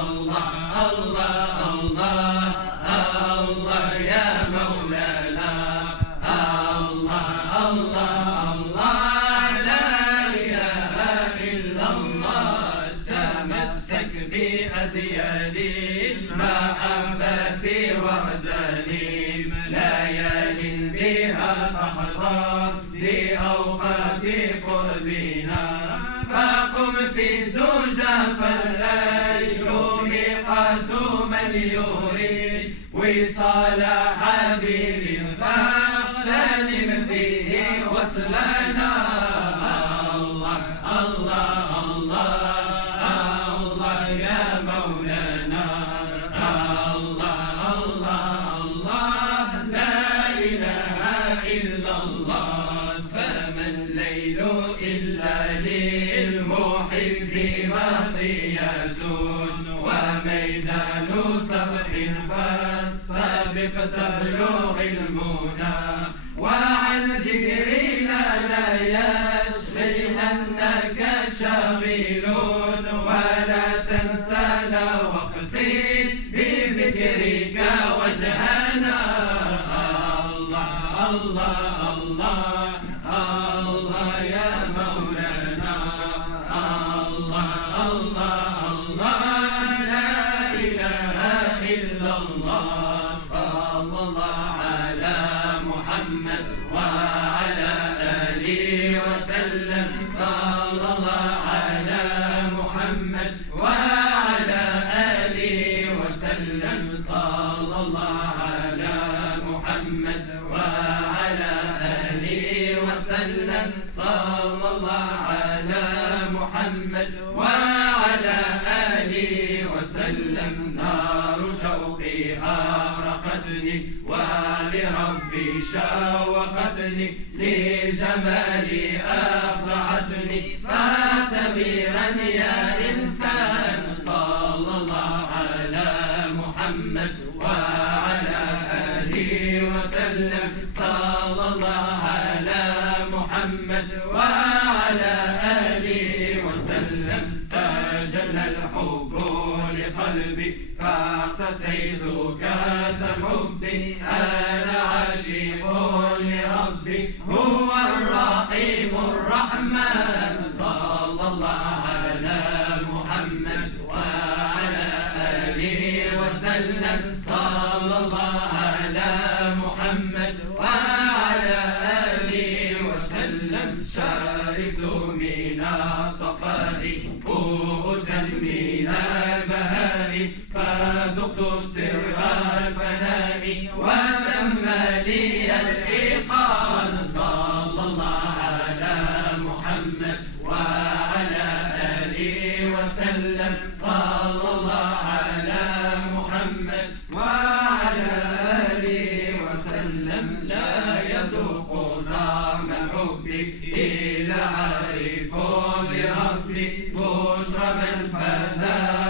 الله الله الله الله يا مولانا الله الله الله لا إله إلا الله تمسك بأديان المحبة واغتنم ليال بها تحظى بأوقات قربنا فقم في الدجى فالليل ميقات من يريد وصال حبيب فاغتنم فيه وصلنا الله الله الله الله يا مولانا الله الله الله لا إله إلا الله فما الليل إلا للمحب مطية وميدان سبح فالسابق تبلغ المنى وعن ذكرنا لا يشغل أنك شاغل ولا تنسانا واقصد بذكرك وجهنا الله الله الله الله يا مولانا محمد وعلى آله وسلم صلى الله على محمد وعلى آله وسلم صلى الله على محمد وعلى آله وسلم نار شوقي أغرقتني ولربي شوقتني لجمالي أخضعتني فاعتبرا يا إنسان صلى الله على محمد وعلى آله وسلم صلى الله على محمد وعلى آله وسلم تجلى الحب لقلبي فاقتسيت كاس حبي أنا عاشق لربي هو الرحيم الرحمن صلى الله على محمد وعلى آله وسلم صلى الله على محمد وعلى آله وسلم شاربت من الصفاء كؤوسا من البهاء فذقت سر الفناء وتم لي الإيقان صلى الله على محمد وعلى آله وسلم صلى الله على محمد وعلى آله وسلم لا يذوق طعم حبي إلا عارف لربي بشرى من فاز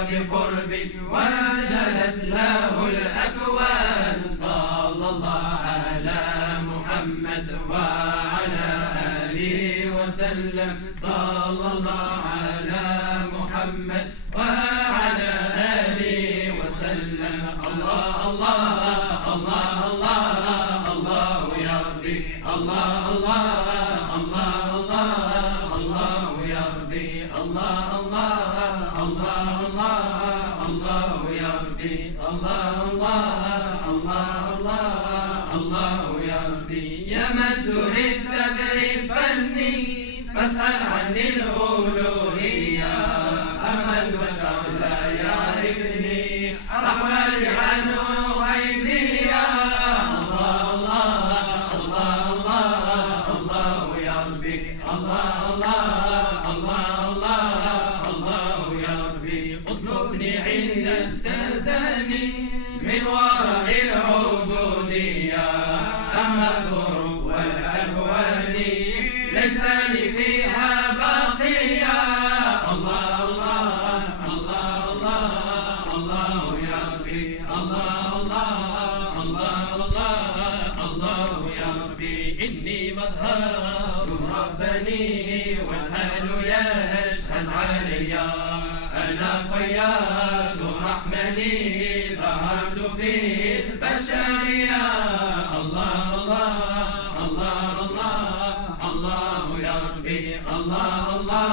بقربي وجلت له الأكوان صلى الله على محمد وعلى آله وسلم صلى الله على محمد وعلى آله وسلم الله الله الله الله الله يا ربي الله الله الله الله الله يا ربي الله الله الله الله الله يا ربي الله الله الله الله الله يا ربي يا من تريد تدري فني فاسأل عن الألوهية أما البشر لا يعرفني أحوالي عنه غيبية الله الله الله الله الله يا ربي الله الله الله الله الله يا ربي اطلبني عند التداني من وراء العبودية أما الظروف والأهوال ليس لي فيها بقية الله الله الله الله الله يا ربي الله الله الله الله الله يا ربي إني مظهر ربني والحال يشهد علي أنا فياض رحمني ظهرت في البشرية الله الله الله الله الله يا ربي الله الله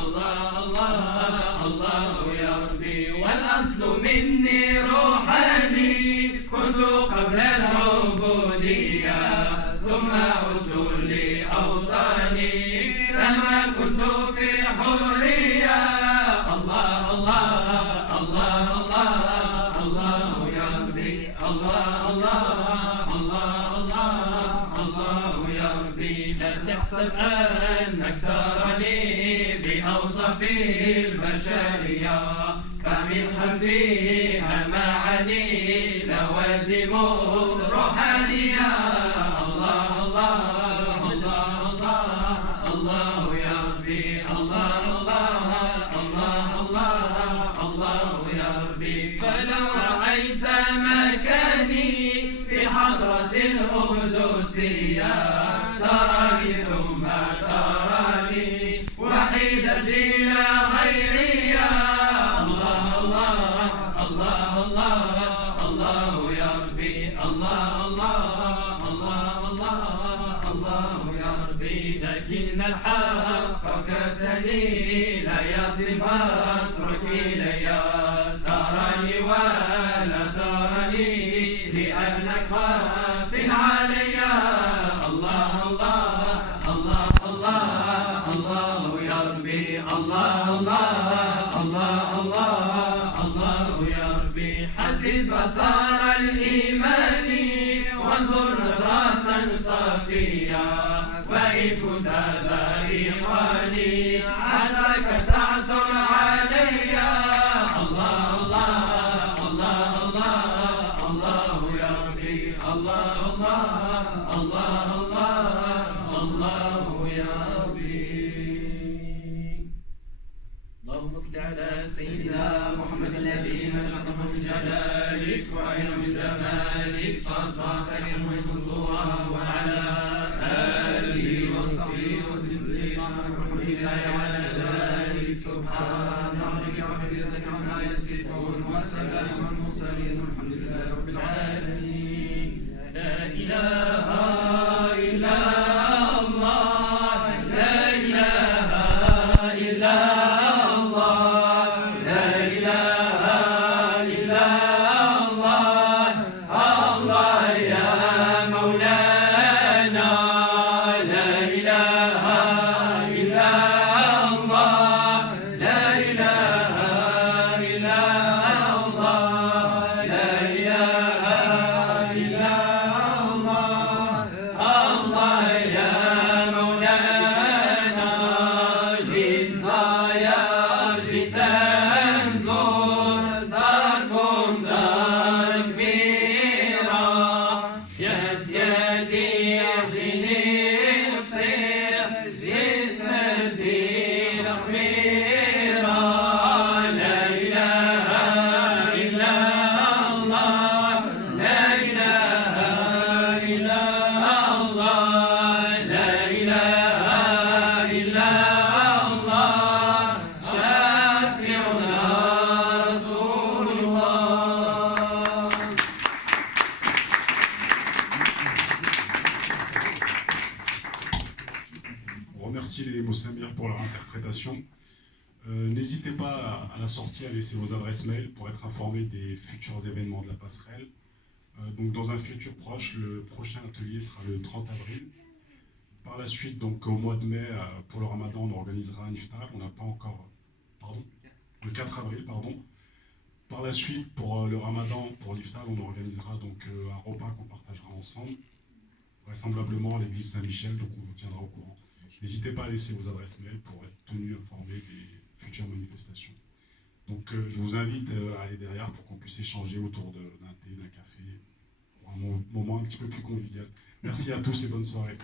الله الله الله يا ربي والأصل مني روحاني كنت قبل العبودية ثم عدت لأوطاني كما كنت في حرية الله الله الله الله الله يا ربي الله الله الله الله الله يا ربي لا تحسب أنك تراني بأوصاف البشرية فمنها فيها معاني لوازم روحانية الله الله الله الله الله يا ربي الله الله الله الله الله يا ربي فلو رأيت مكاني في حضرة القدسية تراني ثم تراني وحيدا بلا غيرية الله الله الله الله الله يا ربي الله الله الله الله الله يا ربي لكن الحق كسني لا يصب أسرك إلي تراني ولا تراني لأنك خاف علي الله الله الله الله الله يا ربي الله الله الله مسار الإيمان وانظر نظرة صافية فإن كنت ذا إخواني عساك تعثر علي الله الله الله الله الله يا ربي الله الله الله الله الله يا ربي. اللهم صل على سيدنا محمد الذي نزعه من جلالك وعين من جمالك فأصبح خير من منصورا وعلى آله وصحبه وسلم الحمد لله على ذلك سبحان ربك رب العزة عما يصفون وسلام على المرسلين والحمد لله رب العالمين. لا إله إلا الله لا إله إلا الله لا إله إلا الله الله يا مولانا لا إله إلا الله لا إله إلا الله لا إله إلا الله الله يا مولانا جيت صاير جيت انظر داركم دار كبيرة يا سيدي جيني نفطر جيت ندير خميرة لا إله إلا الله لا إله إلا الله لا إله إلا الله شافعنا رسول الله. On remercie les Mossamir pour leur interprétation. N'hésitez pas à la sortie à laisser vos adresses mail pour être informé des futurs événements de la passerelle. Donc dans un futur proche, le prochain atelier sera le 30 avril. Par la suite, donc au mois de mai, pour le Ramadan, on organisera un iftar. On n'a pas encore... Pardon ? Le 4 avril, pardon. Par la suite, pour le Ramadan, pour l'iftar, on organisera donc un repas qu'on partagera ensemble, vraisemblablement à l'église Saint-Michel, donc on vous tiendra au courant. N'hésitez pas à laisser vos adresses mail pour être tenu informé des futures manifestations. Donc je vous invite à aller derrière pour qu'on puisse échanger autour d'un thé, d'un café, pour un moment un petit peu plus convivial. Merci à tous et bonne soirée.